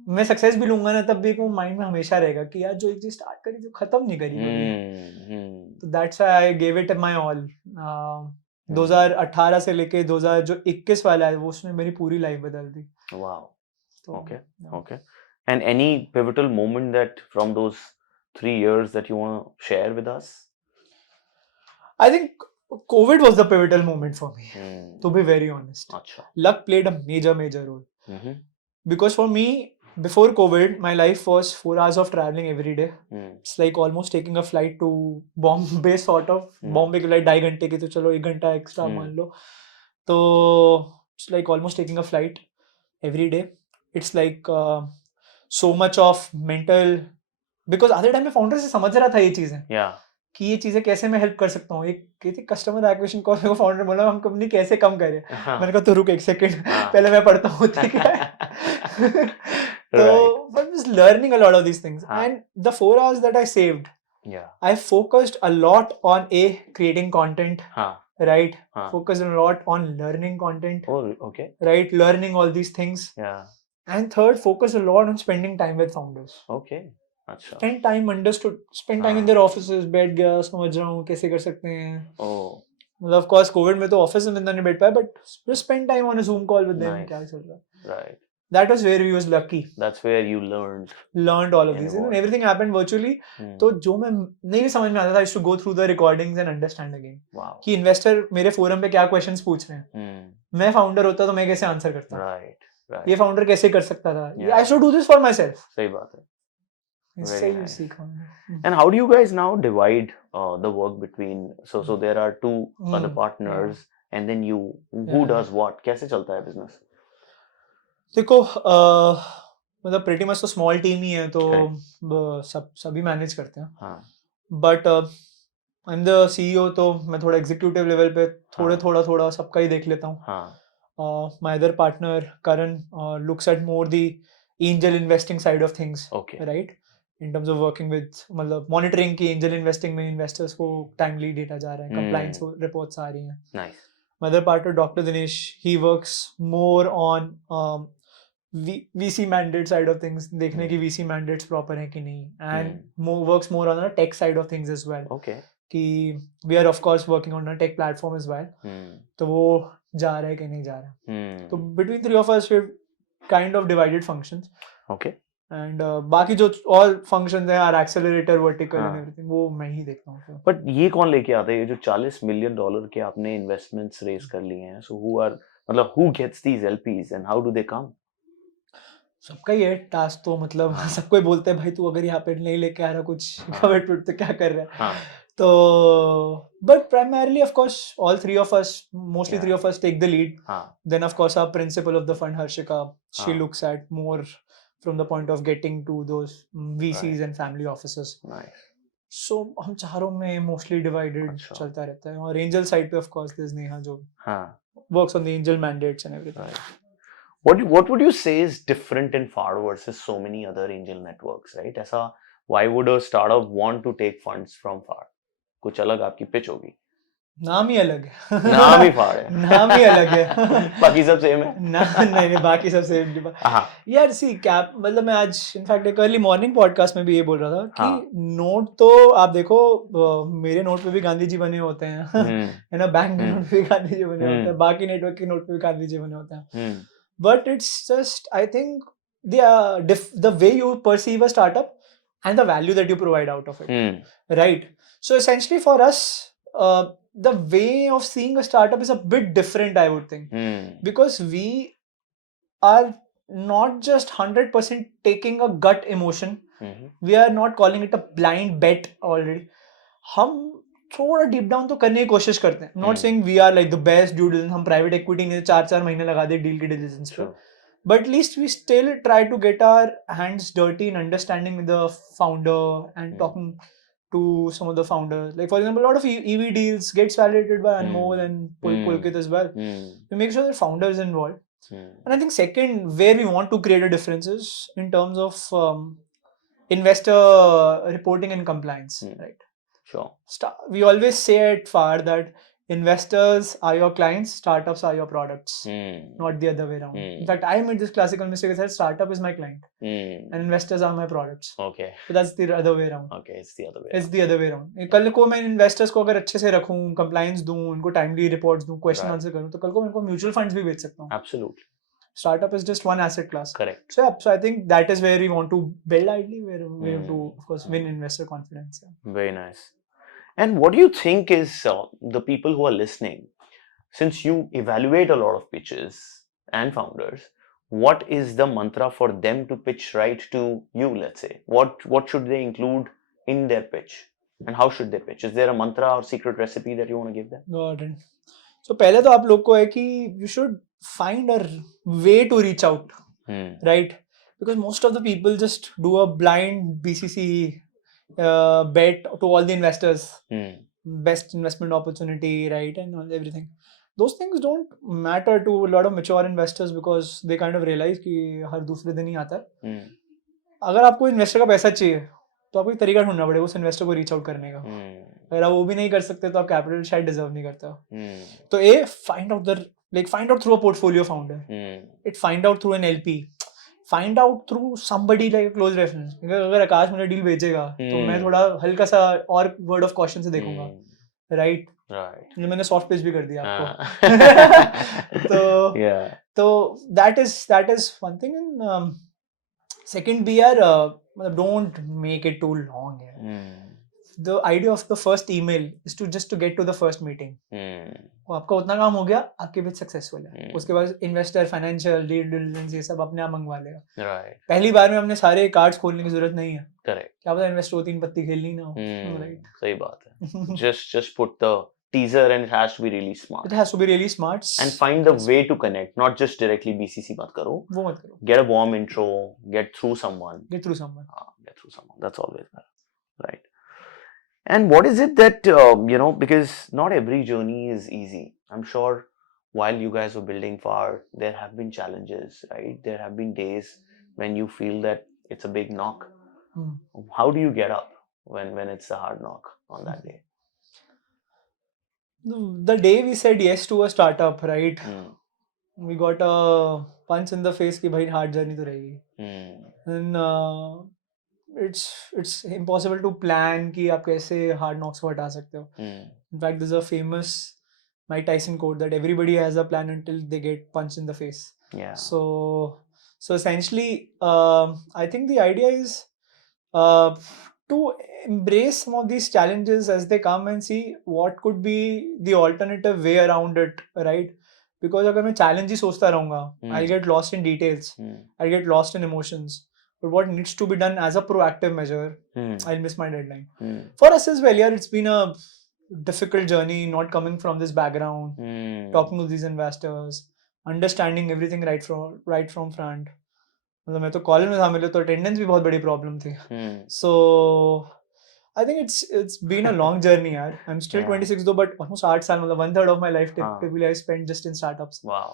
मैं सक्सेस भी लूंगा ना, तब भी वो माइंड में हमेशा रहेगा कि यार जो एक चीज स्टार्ट करी जो खत्म नहीं करी. तो that's why I give it my all. 2018 से लेके 2021 वाला है वो, उसने मेरी पूरी लाइफ बदल दी. Wow. Okay. And any pivotal moment that from those 3 years that you want to share with us? I think COVID was the pivotal moment for me, to be very honest. Luck played a major role. Because for me, before COVID, my life was 4 hours of traveling every day. It's like almost taking a flight to Bombay sort of. Bombay की flight 2.5 घंटे की, तो चलो 1 घंटा extra मान लो. तो it's like almost taking a flight every day. It's like so much of mental, because आधे time में फाउंडर से समझ रहा था ये चीजें, कि ये चीजें कैसे मैं हेल्प कर सकता हूँ. एक कस्टमर एक्विजिशन कॉस्ट को फाउंडर बोला हम कंपनी कैसे कम करें. मैंने कहा तो रुक एक सेकंड, पहले मैं पढ़ता हूँ ठीक है. तो but was learning a lot of these things, and the 4 hours that I saved, I focused a lot on creating content, right? Focused a lot on learning content, right? Learning all these things, and third, focus a lot on spending time with founders. Spend time in their offices. बैठ गया, समझ रहा हूँ कैसे कर सकते हैं. मतलब of course COVID में तो ऑफिस में नहीं बैठ पाया, but just spend time on a Zoom call with them. क्या चल रहा है. Right. That was where we was lucky. That's where you learned all of these, and everything happened virtually. तो जो मैं नहीं समझ में आता था, I used to go through the recordings and understand again. कि इन्वेस्टर मेरे फोरम पे क्या क्वेश्चंस पूछ रहे हैं, मैं फाउंडर होता तो मैं कैसे आंसर करता. Right. ये फाउंडर कैसे कर सकता था. I used to do this for myself. सही बात है. Very nice. And how do you guys now divide the work between, so there are 2 other partners, and then you, who does what? कैसे चलता है business? देखो मतलब pretty much तो small team ही है, तो सभी मैनेज करते हैं. But I'm the CEO, तो मैं थोड़ा executive level पे थोड़ा सबका ही देख लेता हूँ. My other partner Karan looks at more the angel investing side of things, right? In terms of working with, मतलब monitoring की angel investing में investors को timely data जा रहा है, compliance reports आ रही हैं. Nice. My other partner Dr. Dinesh, he works more on VC mandate side of things, देखने की VC mandates proper हैं कि नहीं, and works more on the tech side of things as well. कि we are of course working on a tech platform as well. तो वो जा रहा है कि नहीं जा रहा. तो between 3 of us, we're kind of divided functions. Okay. And बाकी जो all functions हैं, our accelerator, vertical हाँ. and everything, वो मैं ही देखता हूँ. So. But ये कौन लेके आता है ये जो $40 million के आपने इन्वेस्टमेंट्स रेज कर लिए हैं? So who gets these LPs and how do they come? सबका ये टास्क तो मतलब सबको ही बोलते हैं भाई तू अगर यहाँ पे नहीं लेके आ रहा कुछ कमिटमेंट तो क्या कर रहा है. तो but primarily of course all three of us, mostly three of us take the lead. Then of course our principal of the fund, Harshika, she looks at more from the point of getting to those VCs and family offices. Nice. So हम चारों में mostly divided चलता रहता है. और angel side पे of course there's Neha जो works on the angel mandates and everything. What would you say is different in Faad versus so many other angel networks, right? ऐसा why would a startup want to take funds from Faad? कुछ अलग आपकी pitch होगी. नाम ही अलग है. नाम ही फाड़ है. नाम ही अलग है. बाकी सब सेम है. नहीं बाकी सब सेम नहीं. यार सी क्या मतलब मैं आज इनफैक्ट एक अर्ली मॉर्निंग पॉडकास्ट में भी ये बोल रहा था कि नोट तो आप देखो मेरे नोट पे भी गांधी जी बने होते हैं है ना. बैंक के नोट पे भी गांधी जी बने होते हैं. बाकी नेटवर्क के नोट पे भी गांधी जी बने होते हैं. But it's just I think the way you perceive a startup and the value that you provide out of it. Right. So essentially for us, the way of seeing a startup is a bit different, I would think. Because we are not just 100% taking a gut emotion. We are not calling it a blind bet already. हम थोड़ा deep down तो करने की कोशिश करते हैं. Not saying we are like the best due diligence. हम private equity ने 4 महीने लगा दे डील की डिलिजेंस पे. But at least we still try to get our hands dirty in understanding the founder and talking to some of the founders. Like for example, a lot of EV deals gets validated by Anmol and Pulkit as well. We make sure the founder is involved. And I think second, where we want to create a difference is in terms of investor reporting and compliance, right? Sure. We always say at Faad that investors are your clients, startups are your products, not the other way around. In fact, I made this classical mistake. I said startup is my client and investors are my products. Okay. So that's the other way around. Okay, it's the other way. It's the other way around. कल को मैं investors को अगर अच्छे से रखूं, compliance दूं, उनको timely reports दूं, question answer करूं, तो कल को मैं उनको mutual funds भी बेच सकता हूं. Absolutely. Startup is just one asset class. Correct. So yeah, so I think that is where we want to build ideally, where we have to of course win investor confidence. Very nice. And what do you think is the people who are listening, since you evaluate a lot of pitches and founders, what is the mantra for them to pitch right to you, let's say? What should they include in their pitch? And how should they pitch? Is there a mantra or secret recipe that you want to give them? Got it. So पहले तो आप लोग को है कि you should find a way to reach out, right? Because most of the people just do a blind BCC bet to all the investors, best investment opportunity, right, and everything. Those things don't matter to a lot of mature investors because they kind of realize कि हर दूसरे दिन ही आता है. अगर आपको investor का पैसा चाहिए तो आपको एक तरीका ढूंढना पड़ेगा उस इन्वेस्टर को रीच आउट करने का. अगर आप वो भी नहीं कर सकते तो आप कैपिटल शायद डिजर्व नहीं करते हो. तो find out through a portfolio founder, find out through an LP, find out through somebody like a close reference. अगर आकाश मुझे डील बेचेगा तो मैं थोड़ा हल्का सा और वर्ड ऑफ कॉशन से देखूंगा, राइट? जो मैंने सॉफ्ट पेज भी कर दिया आपको. तो that is one thing. And second, be don't make it too long. The idea of the first email is just to get to the first meeting. आपका उतना काम हो गया, आपके बीच सक्सेसफुल है. उसके बाद इन्वेस्टर, फाइनेंशियल, डील डिलिजेंस ये सब अपने आप मंगवा लेगा. पहली बार में अपने सारे कार्ड्स खोलने की जरूरत नहीं है. करेक्ट. क्या पता इन्वेस्टर 3 पत्ती खेलनी ना हो. राइट. सही बात है. just put the teaser and it has to be really smart. It has to be really smart. And find the way to connect, not just directly BCC मत करो. वो मत करो. Get a warm intro, get through someone. Get through someone. That's always better. Right. And what is it that, because not every journey is easy. I'm sure while you guys were building Faad, there have been challenges, right? There have been days when you feel that it's a big knock. How do you get up when it's a hard knock on that day? The day we said yes to a startup, right? We got a punch in the face कि भाई hard journey तो रहेगी. And it's impossible to plan कि आप कैसे hard knocks को हटा सकते हो. In fact, there's a famous Mike Tyson quote that everybody has a plan until they get punched in the face. Yeah. So So essentially, I think the idea is to embrace some of these challenges as they come and see what could be the alternative way around it, right? Because अगर मैं challenge ही सोचता रहूँगा, I'll get lost in details, I'll get lost in emotions. But what needs to be done as a proactive measure, I'll miss my deadline. For us as well, yeah, it's been a difficult journey, not coming from this background, talking to these investors, understanding everything right from front. मतलब मैं तो college में था, मेरे तो attendance भी बहुत बड़ी प्रॉब्लम थी. So I think it's been a long journey यार. I'm still 26 though, but almost 8 साल, मतलब 1/3 of my life typically I spent just in startups. Wow.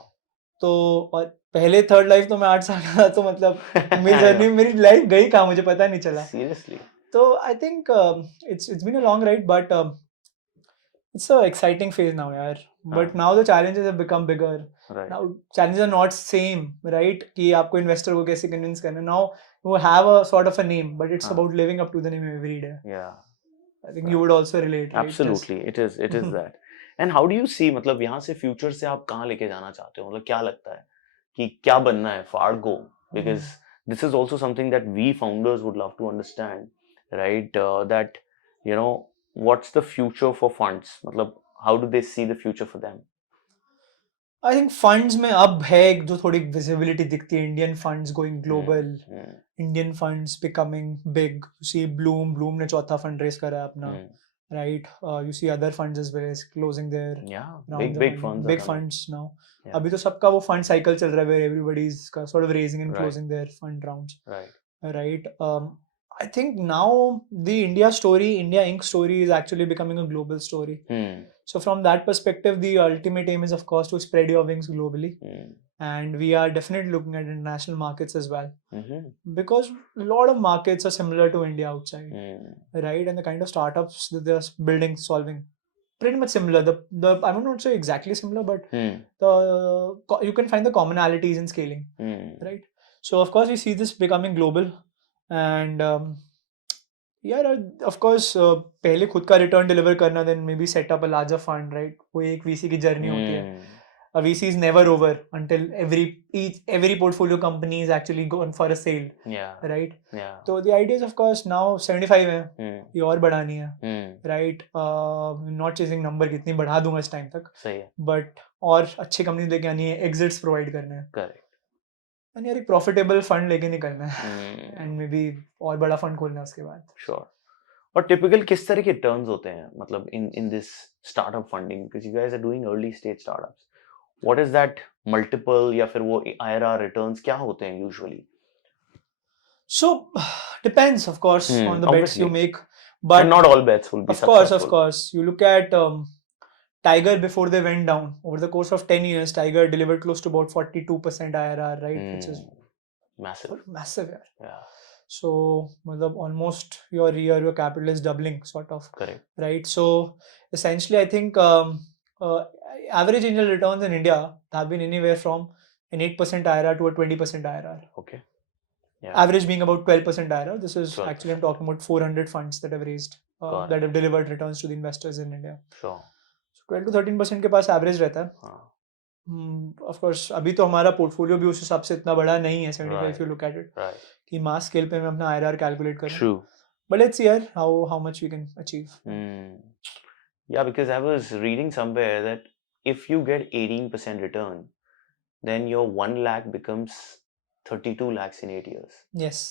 तो और पहले थर्ड लाइफ तो मैं 8 साल का था, तो मतलब मेरी जर्नी मेरी लाइफ गई कहाँ मुझे पता नहीं चला. Seriously. तो I think it's been a long ride, but it's an exciting phase now, yaar. But now the challenges have become bigger. Right. Now challenges are not same, right? कि आपको investor को कैसे convince करना. Now you have a sort of a name, but it's about living up to the name every day. Yeah. I think you would also relate, right? Absolutely, it is that. And how do you see, मतलब यहाँ से future से आप कहाँ लेके जाना चाहते हो, मतलब क्या लगता है कि क्या बनना है Fargo? Because this is also something that we founders would love to understand, right? That you know, what's the future for funds? मतलब how do they see the future for them? I think funds में अब है एक जो थोड़ी visibility दिखती है. Indian funds going global, Indian funds becoming big. You see Bloom ने चौथा fund raise करा है अपना, right? You see other funds as well as closing their big funds, big funds now. अभी तो सबका वो fund cycle चल रहा है where everybody's sort of raising and closing their fund rounds, right? I think now the India Inc. story is actually becoming a global story. So from that perspective, the ultimate aim is of course to spread your wings globally. And we are definitely looking at international markets as well. Because a lot of markets are similar to India outside, right? And the kind of startups that they're building, solving, pretty much similar. I would not say exactly similar, but you can find the commonalities in scaling, right? So of course we see this becoming global. And yeah, of course पहले खुद का return deliver करना, then maybe set up a larger fund, right? वो एक VC की journey होती है. A VC is never over until every portfolio company is actually gone for a sale, right? So the idea is of course now 75 है, ये और बढ़ानी है, right? Not chasing number कितनी बढ़ा दूंगा इस time तक, but और अच्छी companies लेके आनी है, exits provide करने हैं. Correct. And यार एक प्रॉफिटेबल फंड लेके निकलना है, एंड मे बी और बड़ा फंड खोलना है उसके बाद. श्योर. और टिपिकल किस तरह के टर्न्स होते हैं, मतलब in this startup funding, because you guys are doing early stage startups, what is that multiple या फिर वो आईआरआर रिटर्न्स क्या होते हैं usually? So depends of course on the bets you make, but and not all bets will be successful. Of course you look at Tiger before they went down. Over the course of 10 years, Tiger delivered close to about 42% IRR, right? Which is massive. Yeah. So, almost your capital is doubling, sort of. Correct. Right? So, essentially, I think average angel returns in India have been anywhere from an 8% IRR to a 20% IRR. Okay. Yeah. Average being about 12% IRR. This is 12%. Actually, I'm talking about 400 funds that have raised, that have delivered returns to the investors in India. Sure. 12 to 13% के पास average रहता है. Of course अभी तो हमारा portfolio भी उस हिसाब से इतना बड़ा नहीं है, 75 if you look at it, कि मास स्केल पे मैं अपना आईआरआर कैलकुलेट करूं. ट्रू. बट लेट्स सी यार how much we can achieve. या because I was reading somewhere that if you get 18% return then your 1 lakh becomes 32 lakhs in 8 years. Yes.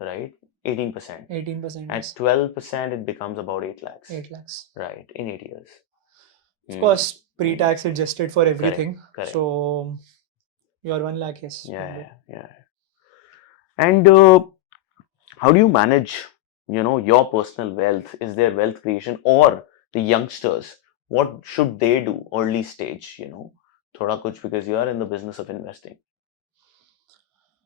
Right? 18%. 18%. At 12% it becomes about 8 lakhs. 8 lakhs. Right, in 8 years. Of course, pre-tax adjusted for everything. Correct. So, your 1 lakh, yes. Yeah. And how do you manage, your personal wealth? Is there wealth creation, or the youngsters? What should they do early stage? Thoda kuch, because you are in the business of investing.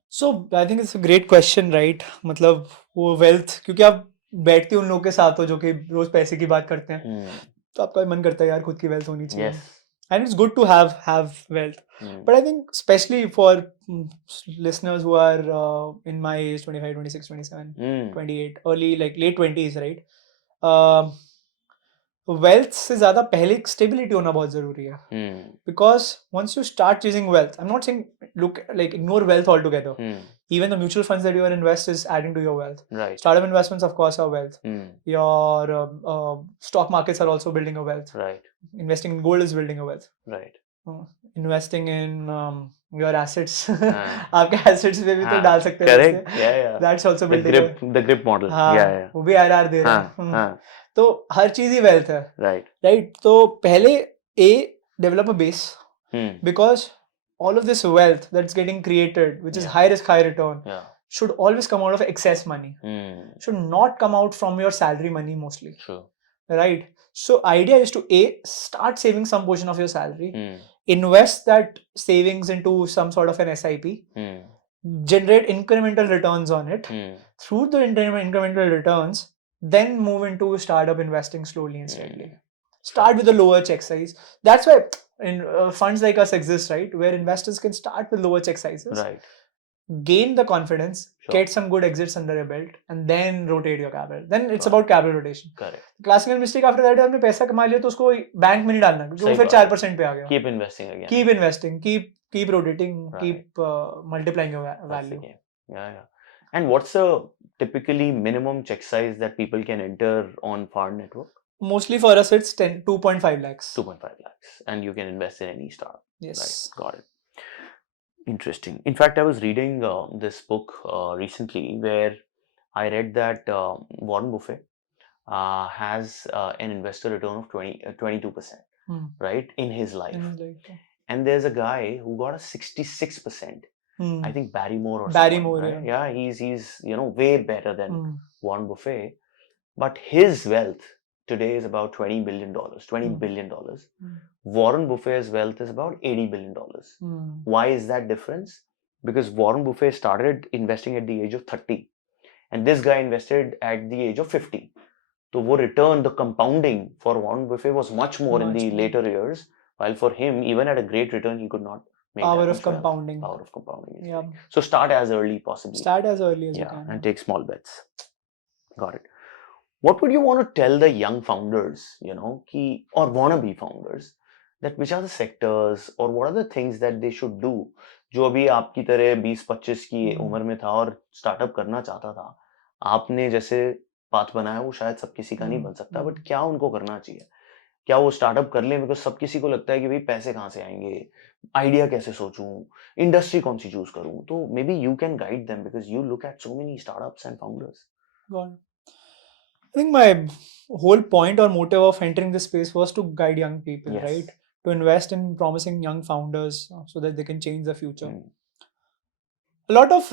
So, I think it's a great question, right? मतलब वो wealth, क्योंकि आप बैठते उन लोगों के साथ हो जो कि रोज पैसे की बात करते हैं. तो आपका मन करता है यार खुद की वेल्थ होनी चाहिए. And it's good to have wealth. But I think especially for listeners who are in my age, 25, 26, 27, 28, early, like late 20s, right? wealth से ज़्यादा पहले stability होना बहुत ज़रूरी है. Because once you start chasing wealth, I'm not saying ignore wealth altogether. Even the mutual funds that you are invest is adding to your wealth. Right. Startup investments, of course, are wealth. Your stock markets are also building a wealth. Right. Investing in gold is building a wealth. Right. Investing in your assets, आपके assets पे भी तो डाल सकते हैं Correct. पैसे. Yeah. That's also The building the grip model. हाँ, Yeah. वो भी IRR दे रहा है. तो हर चीज ही wealth है. Right. तो पहले develop a base. Because all of this wealth that's getting created, which is high risk, high return, should always come out of excess money. Should not come out from your salary money mostly. True. Right. So idea is to start saving some portion of your salary, invest that savings into some sort of an SIP, generate incremental returns on it. Through the incremental returns, then move into startup investing slowly and steadily. Start with a lower check size. That's why funds like us exist, right? Where investors can start with lower check sizes, Right. gain the confidence, get some good exits under your belt, and then rotate your capital. Then it's about capital rotation. Correct. Classical mistake after that, आपने पैसा कमा लिया तो उसको bank में नहीं डालना क्योंकि वो फिर 4% पे आ गया. Keep investing again. Keep investing. Keep rotating. Keep multiplying your value. Yeah. And what's the typically minimum check size that people can enter on Faad network? Mostly for us, it's 2.5 lakhs. 2.5 lakhs. And you can invest in any startup. Yes. Right. Got it. Interesting. In fact, I was reading this book recently where I read that Warren Buffett has an investor return of 22%, right, in his life. And there's a guy who got a 66%. I think Barrymore or Barrymore, right? Yeah, he's way better than Warren Buffett. But his wealth today is about $20 billion. Warren Buffett's wealth is about $80 billion. Why is that difference? Because Warren Buffett started investing at the age of 30 and this guy invested at the age of 50. So wo return, the compounding for Warren Buffett was much more in the later years, while for him, even at a great return, he could not make power of compounding. Power of compounding. Yeah. So start as early possibly. Start as early as you can. And take small bets. Got it. What would you want to tell the young founders, or wannabe founders, that which are the sectors or what are the things that they should do? जो अभी आपकी तरह 20-25 की उम्र में था और startup करना चाहता था, आपने जैसे पाथ बनाया वो शायद सब किसी का नहीं बन सकता, बट क्या उनको करना चाहिए? क्या वो स्टार्टअप कर लें? बिकॉज सब किसी को लगता है कि भाई पैसे कहाँ से आएंगे, आइडिया कैसे सोचूं, इंडस्ट्री कौन सी चूज करूं? तो may be you can guide them because you look eight so many startups and founders. I think my whole point or motive of entering this space was to guide young people, right? To invest in promising young founders so that they can change the future. A lot of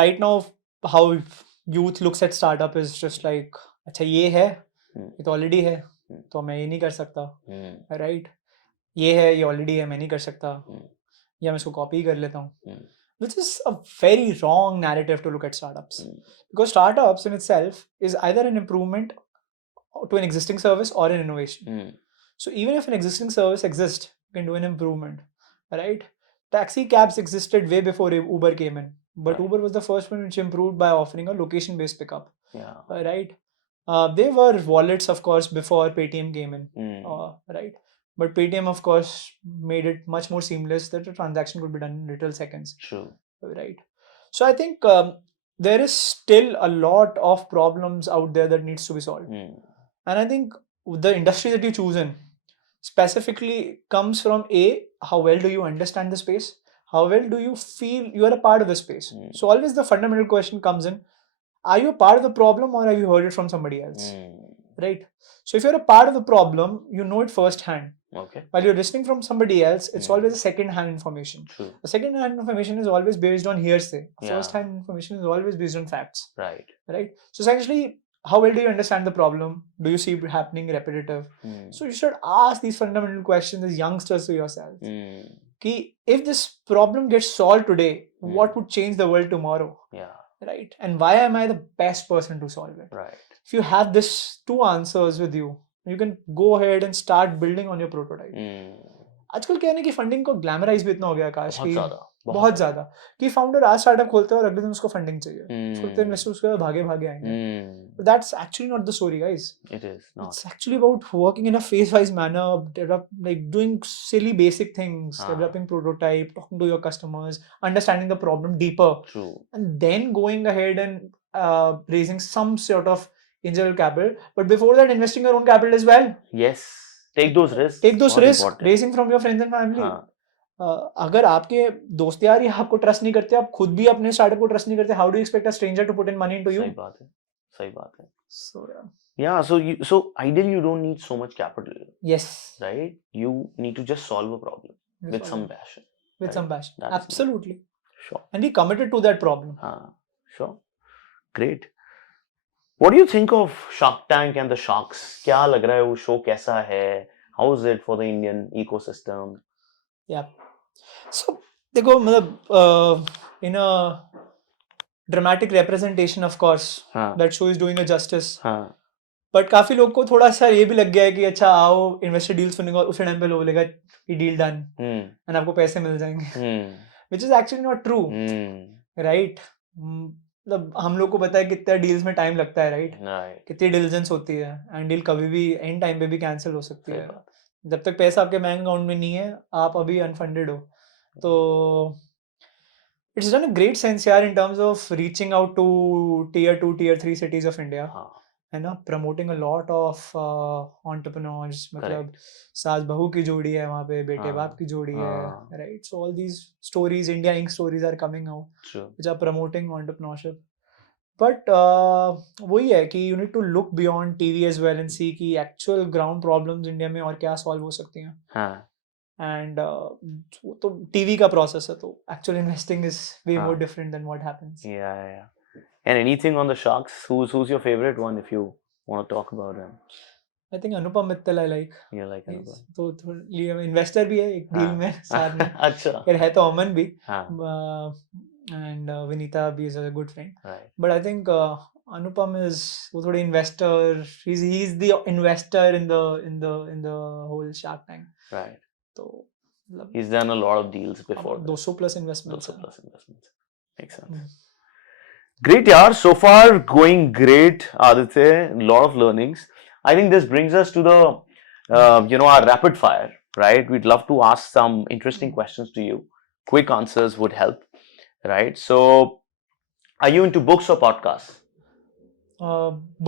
right now how youth looks at startup is just like, अच्छा ये है, ये तो already है, तो मैं ये नहीं कर सकता, right? ये है, ये already है, मैं नहीं कर सकता, या मैं इसको copy कर लेता हूँ. Which is a very wrong narrative to look at startups. Because startups in itself is either an improvement to an existing service or an innovation. So even if an existing service exists, you can do an improvement, right? Taxi cabs existed way before Uber came in. But Uber was the first one which improved by offering a location-based pickup, right? They were wallets, of course, before Paytm came in, right? But Paytm, of course, made it much more seamless that the transaction could be done in little seconds. True. Right. So I think there is still a lot of problems out there that needs to be solved. And I think the industry that you choose in specifically comes from how well do you understand the space? How well do you feel you are a part of the space? So always the fundamental question comes in, are you a part of the problem or have you heard it from somebody else? Right. So if you're a part of the problem, you know it firsthand. Okay. While you're listening from somebody else, it's always a second-hand information. True. The second-hand information is always based on hearsay. First-hand information is always based on facts. Right. So essentially, how well do you understand the problem? Do you see it happening repetitive? So you should ask these fundamental questions as youngsters to yourself. Ki, if this problem gets solved today, what would change the world tomorrow? Right. And why am I the best person to solve it? Right. If you have these two answers with you, you can go ahead and start building on your prototype. आजकल क्या है ना कि funding को glamorize भी इतना हो गया आकाश की बहुत ज्यादा कि फाउंडर आज स्टार्टअप खोलते हैं और अगले दिन उसको फंडिंग चाहिए, उसको तो इन्वेस्टर्स उसके भागे भागे आएंगे. That's actually not the story, guys. It is not. It's actually about working in a phase-wise manner, like doing silly basic things, developing prototype, talking to your customers, understanding the problem deeper. True. And then going ahead and raising some sort of angel capital. But before that, investing your own capital as well. Yes. Take those risks. Take those बहुत risks. important. Raising from your friends and family. अगर आपके दोस्त यार ही आपको trust नहीं करते, आप खुद भी अपने स्टार्टअप को ट्रस्ट नहीं करते, how do expect a stranger to put in money into you? सही बात है, सही बात है. So yeah, so ideally you don't need so much capital. Yes. Right? You need to just solve a problem with some passion. With some passion. That's Absolutely. Sure. And be committed to that problem. Sure. Great. What do you think of Shark Tank and the Sharks? क्या लग रहा है वो show कैसा है? How is it for the Indian ecosystem? Yeah. So देखो मतलब in a dramatic representation, of course, that show is doing a justice. But काफी लोग को थोड़ा सा ये भी लग गया है कि अच्छा आओ इन्वेस्टर डील सुनेगा, उस टाइम पे लोग बोलेगा ये डील डन एंड आपको पैसे मिल जाएंगे, which is actually not true. Right? मतलब हम लोग को पता है कितना डील्स में टाइम लगता है, राइट? कितनी डिलिजेंस होती है, एंड डील कभी भी एंड टाइम पे भी कैंसिल हो सकती है. जब तक पैसा आपके बैंक अकाउंट में नहीं है, आप अभी अनफंडेड हो. तो it's done a great sense यार in terms of reaching out to tier 2 tier 3 cities of India, है ना, promoting a lot of entrepreneurs. मतलब सास बहू की जोड़ी है वहाँ पे, बेटे बाप की जोड़ी है, right? So all these stories, India Inc stories are coming out which are promoting entrepreneurship. But वही है कि you need to look beyond TV as well and see कि एक्चुअल ग्राउंड प्रॉब्लम्स इंडिया में और क्या सॉल्व हो सकती हैं. एंड तो टीवी का प्रोसेस है, तो actual investing is way more different than what happens. Yeah. And anything on the Sharks? Who's your favorite one if you want to talk about him? I think Anupam Mittal I like. You like Anupam? तो investor भी है एक deal में साथ में. अच्छा. फिर है तो अमन भी. And Vinita भी is a good friend. Right. But I think Anupam is वो थोड़े investor. He's the investor in the whole Shark Tank. Right. तो he's done a lot of deals before. 200 plus investments. 200 plus investments. Makes sense. Great, yaar. So far, going great, Aditya. A lot of learnings. I think this brings us to the, our rapid fire, right? We'd love to ask some interesting questions to you. Quick answers would help, right? So, are you into books or podcasts?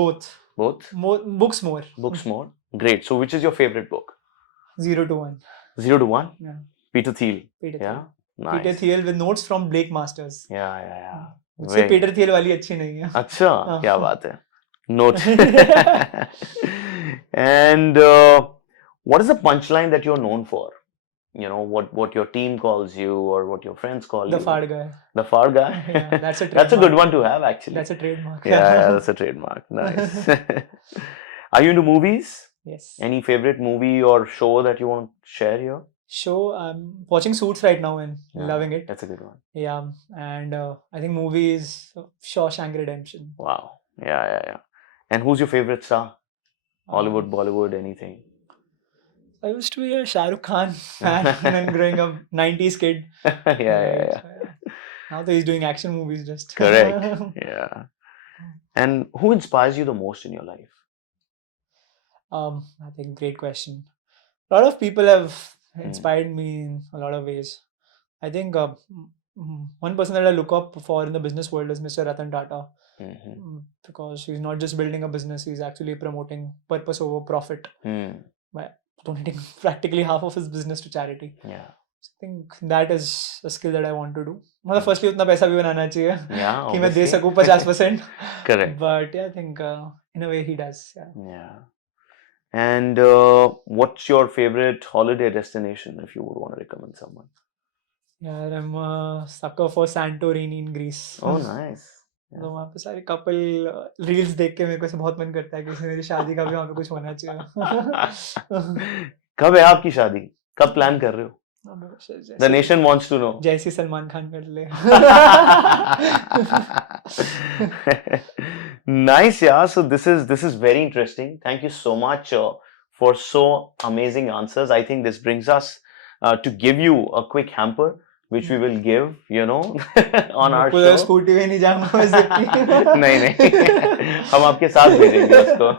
Both. Both? Books more. Books more. Great. So, which is your favorite book? 0 to 1. 0 to 1? Yeah. Peter Thiel. Peter Yeah. Thiel. Nice. Peter Thiel with notes from Blake Masters. Yeah. मुझसे Peter थियल वाली अच्छी नहीं है. अच्छा, क्या बात है. Notes. And what is the punchline that you're known for? You know, what your team calls you or what your friends call you? The Faad guy. The Faad guy? Yeah, that's a trademark. That's a good one to have, actually. That's a trademark. Yeah, that's a trademark. Nice. Are you into movies? Yes. Any favorite movie or show that you want to share here? Show, I'm watching Suits right now and loving it. That's a good one. Yeah, and I think movie is Shawshank Redemption. Wow. Yeah. And who's your favorite star? Hollywood, Bollywood, anything? I used to be a Shah Rukh Khan fan when growing up, 90s kid. Yeah. Now that he's doing action movies just. Correct. Yeah. And who inspires you the most in your life? I think great question. A lot of people have inspired me in a lot of ways. I think one person that I look up for in the business world is Mr. Ratan Tata. Because he's not just building a business, he's actually promoting purpose over profit by donating practically half of his business to charity. Yeah. So I think that is a skill that I want to do. मतलब firstly उतना पैसा भी बनाना चाहिए कि मैं दे सकूं 50%. Correct. But yeah, I think in a way he does. Yeah. And what's your favorite holiday destination if you would want to recommend someone? Yeah, I'm a sucker for Santorini in Greece. Oh, nice. तो वहाँ पे सारे couple reels देख के मेरे को ऐसे बहुत मन करता है कि मेरी शादी का भी वहाँ पे कुछ होना चाहिए. कब है आपकी शादी? कब प्लान कर रहे हो? The nation wants to know. जैसी सलमान खान कर ले. Nice, yeah. So this is very interesting. Thank you so much for so amazing answers. I think this brings us to give you a quick hamper. which we will give, you know, on our कोई show. Scooty में नहीं जाऊंगा मैं Zypp की. नहीं हम आपके साथ भेजेंगे उसको.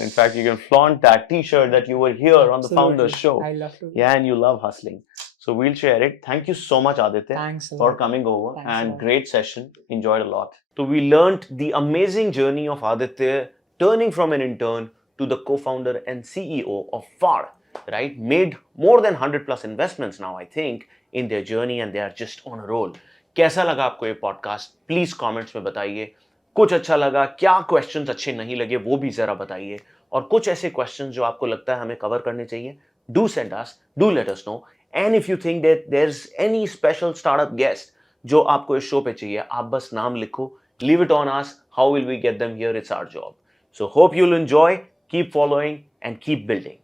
In fact, you can flaunt that T-shirt that you were here on the Founders Show. I love to. Yeah, and you love hustling. So we'll share it. Thank you so much, Aditya, Thanks a for lot. coming over. Thanks a And lot. great session. Enjoyed a lot. So we learned the amazing journey of Aditya turning from an intern to the co-founder and CEO of Faad, right? Made more than 100 plus investments now, I think, in their journey, and they are just on a roll. कैसा लगा आपको ये podcast? Please comments में बताइए. कुछ अच्छा लगा, क्या क्वेश्चंस अच्छे नहीं लगे वो भी जरा बताइए, और कुछ ऐसे क्वेश्चंस जो आपको लगता है हमें कवर करने चाहिए, do send us, do let us know. And if you think that there is any special startup guest जो आपको इस शो पे चाहिए, आप बस नाम लिखो, leave it on us. How will we get them here? It's our job. So hope you'll enjoy, keep following, and keep building.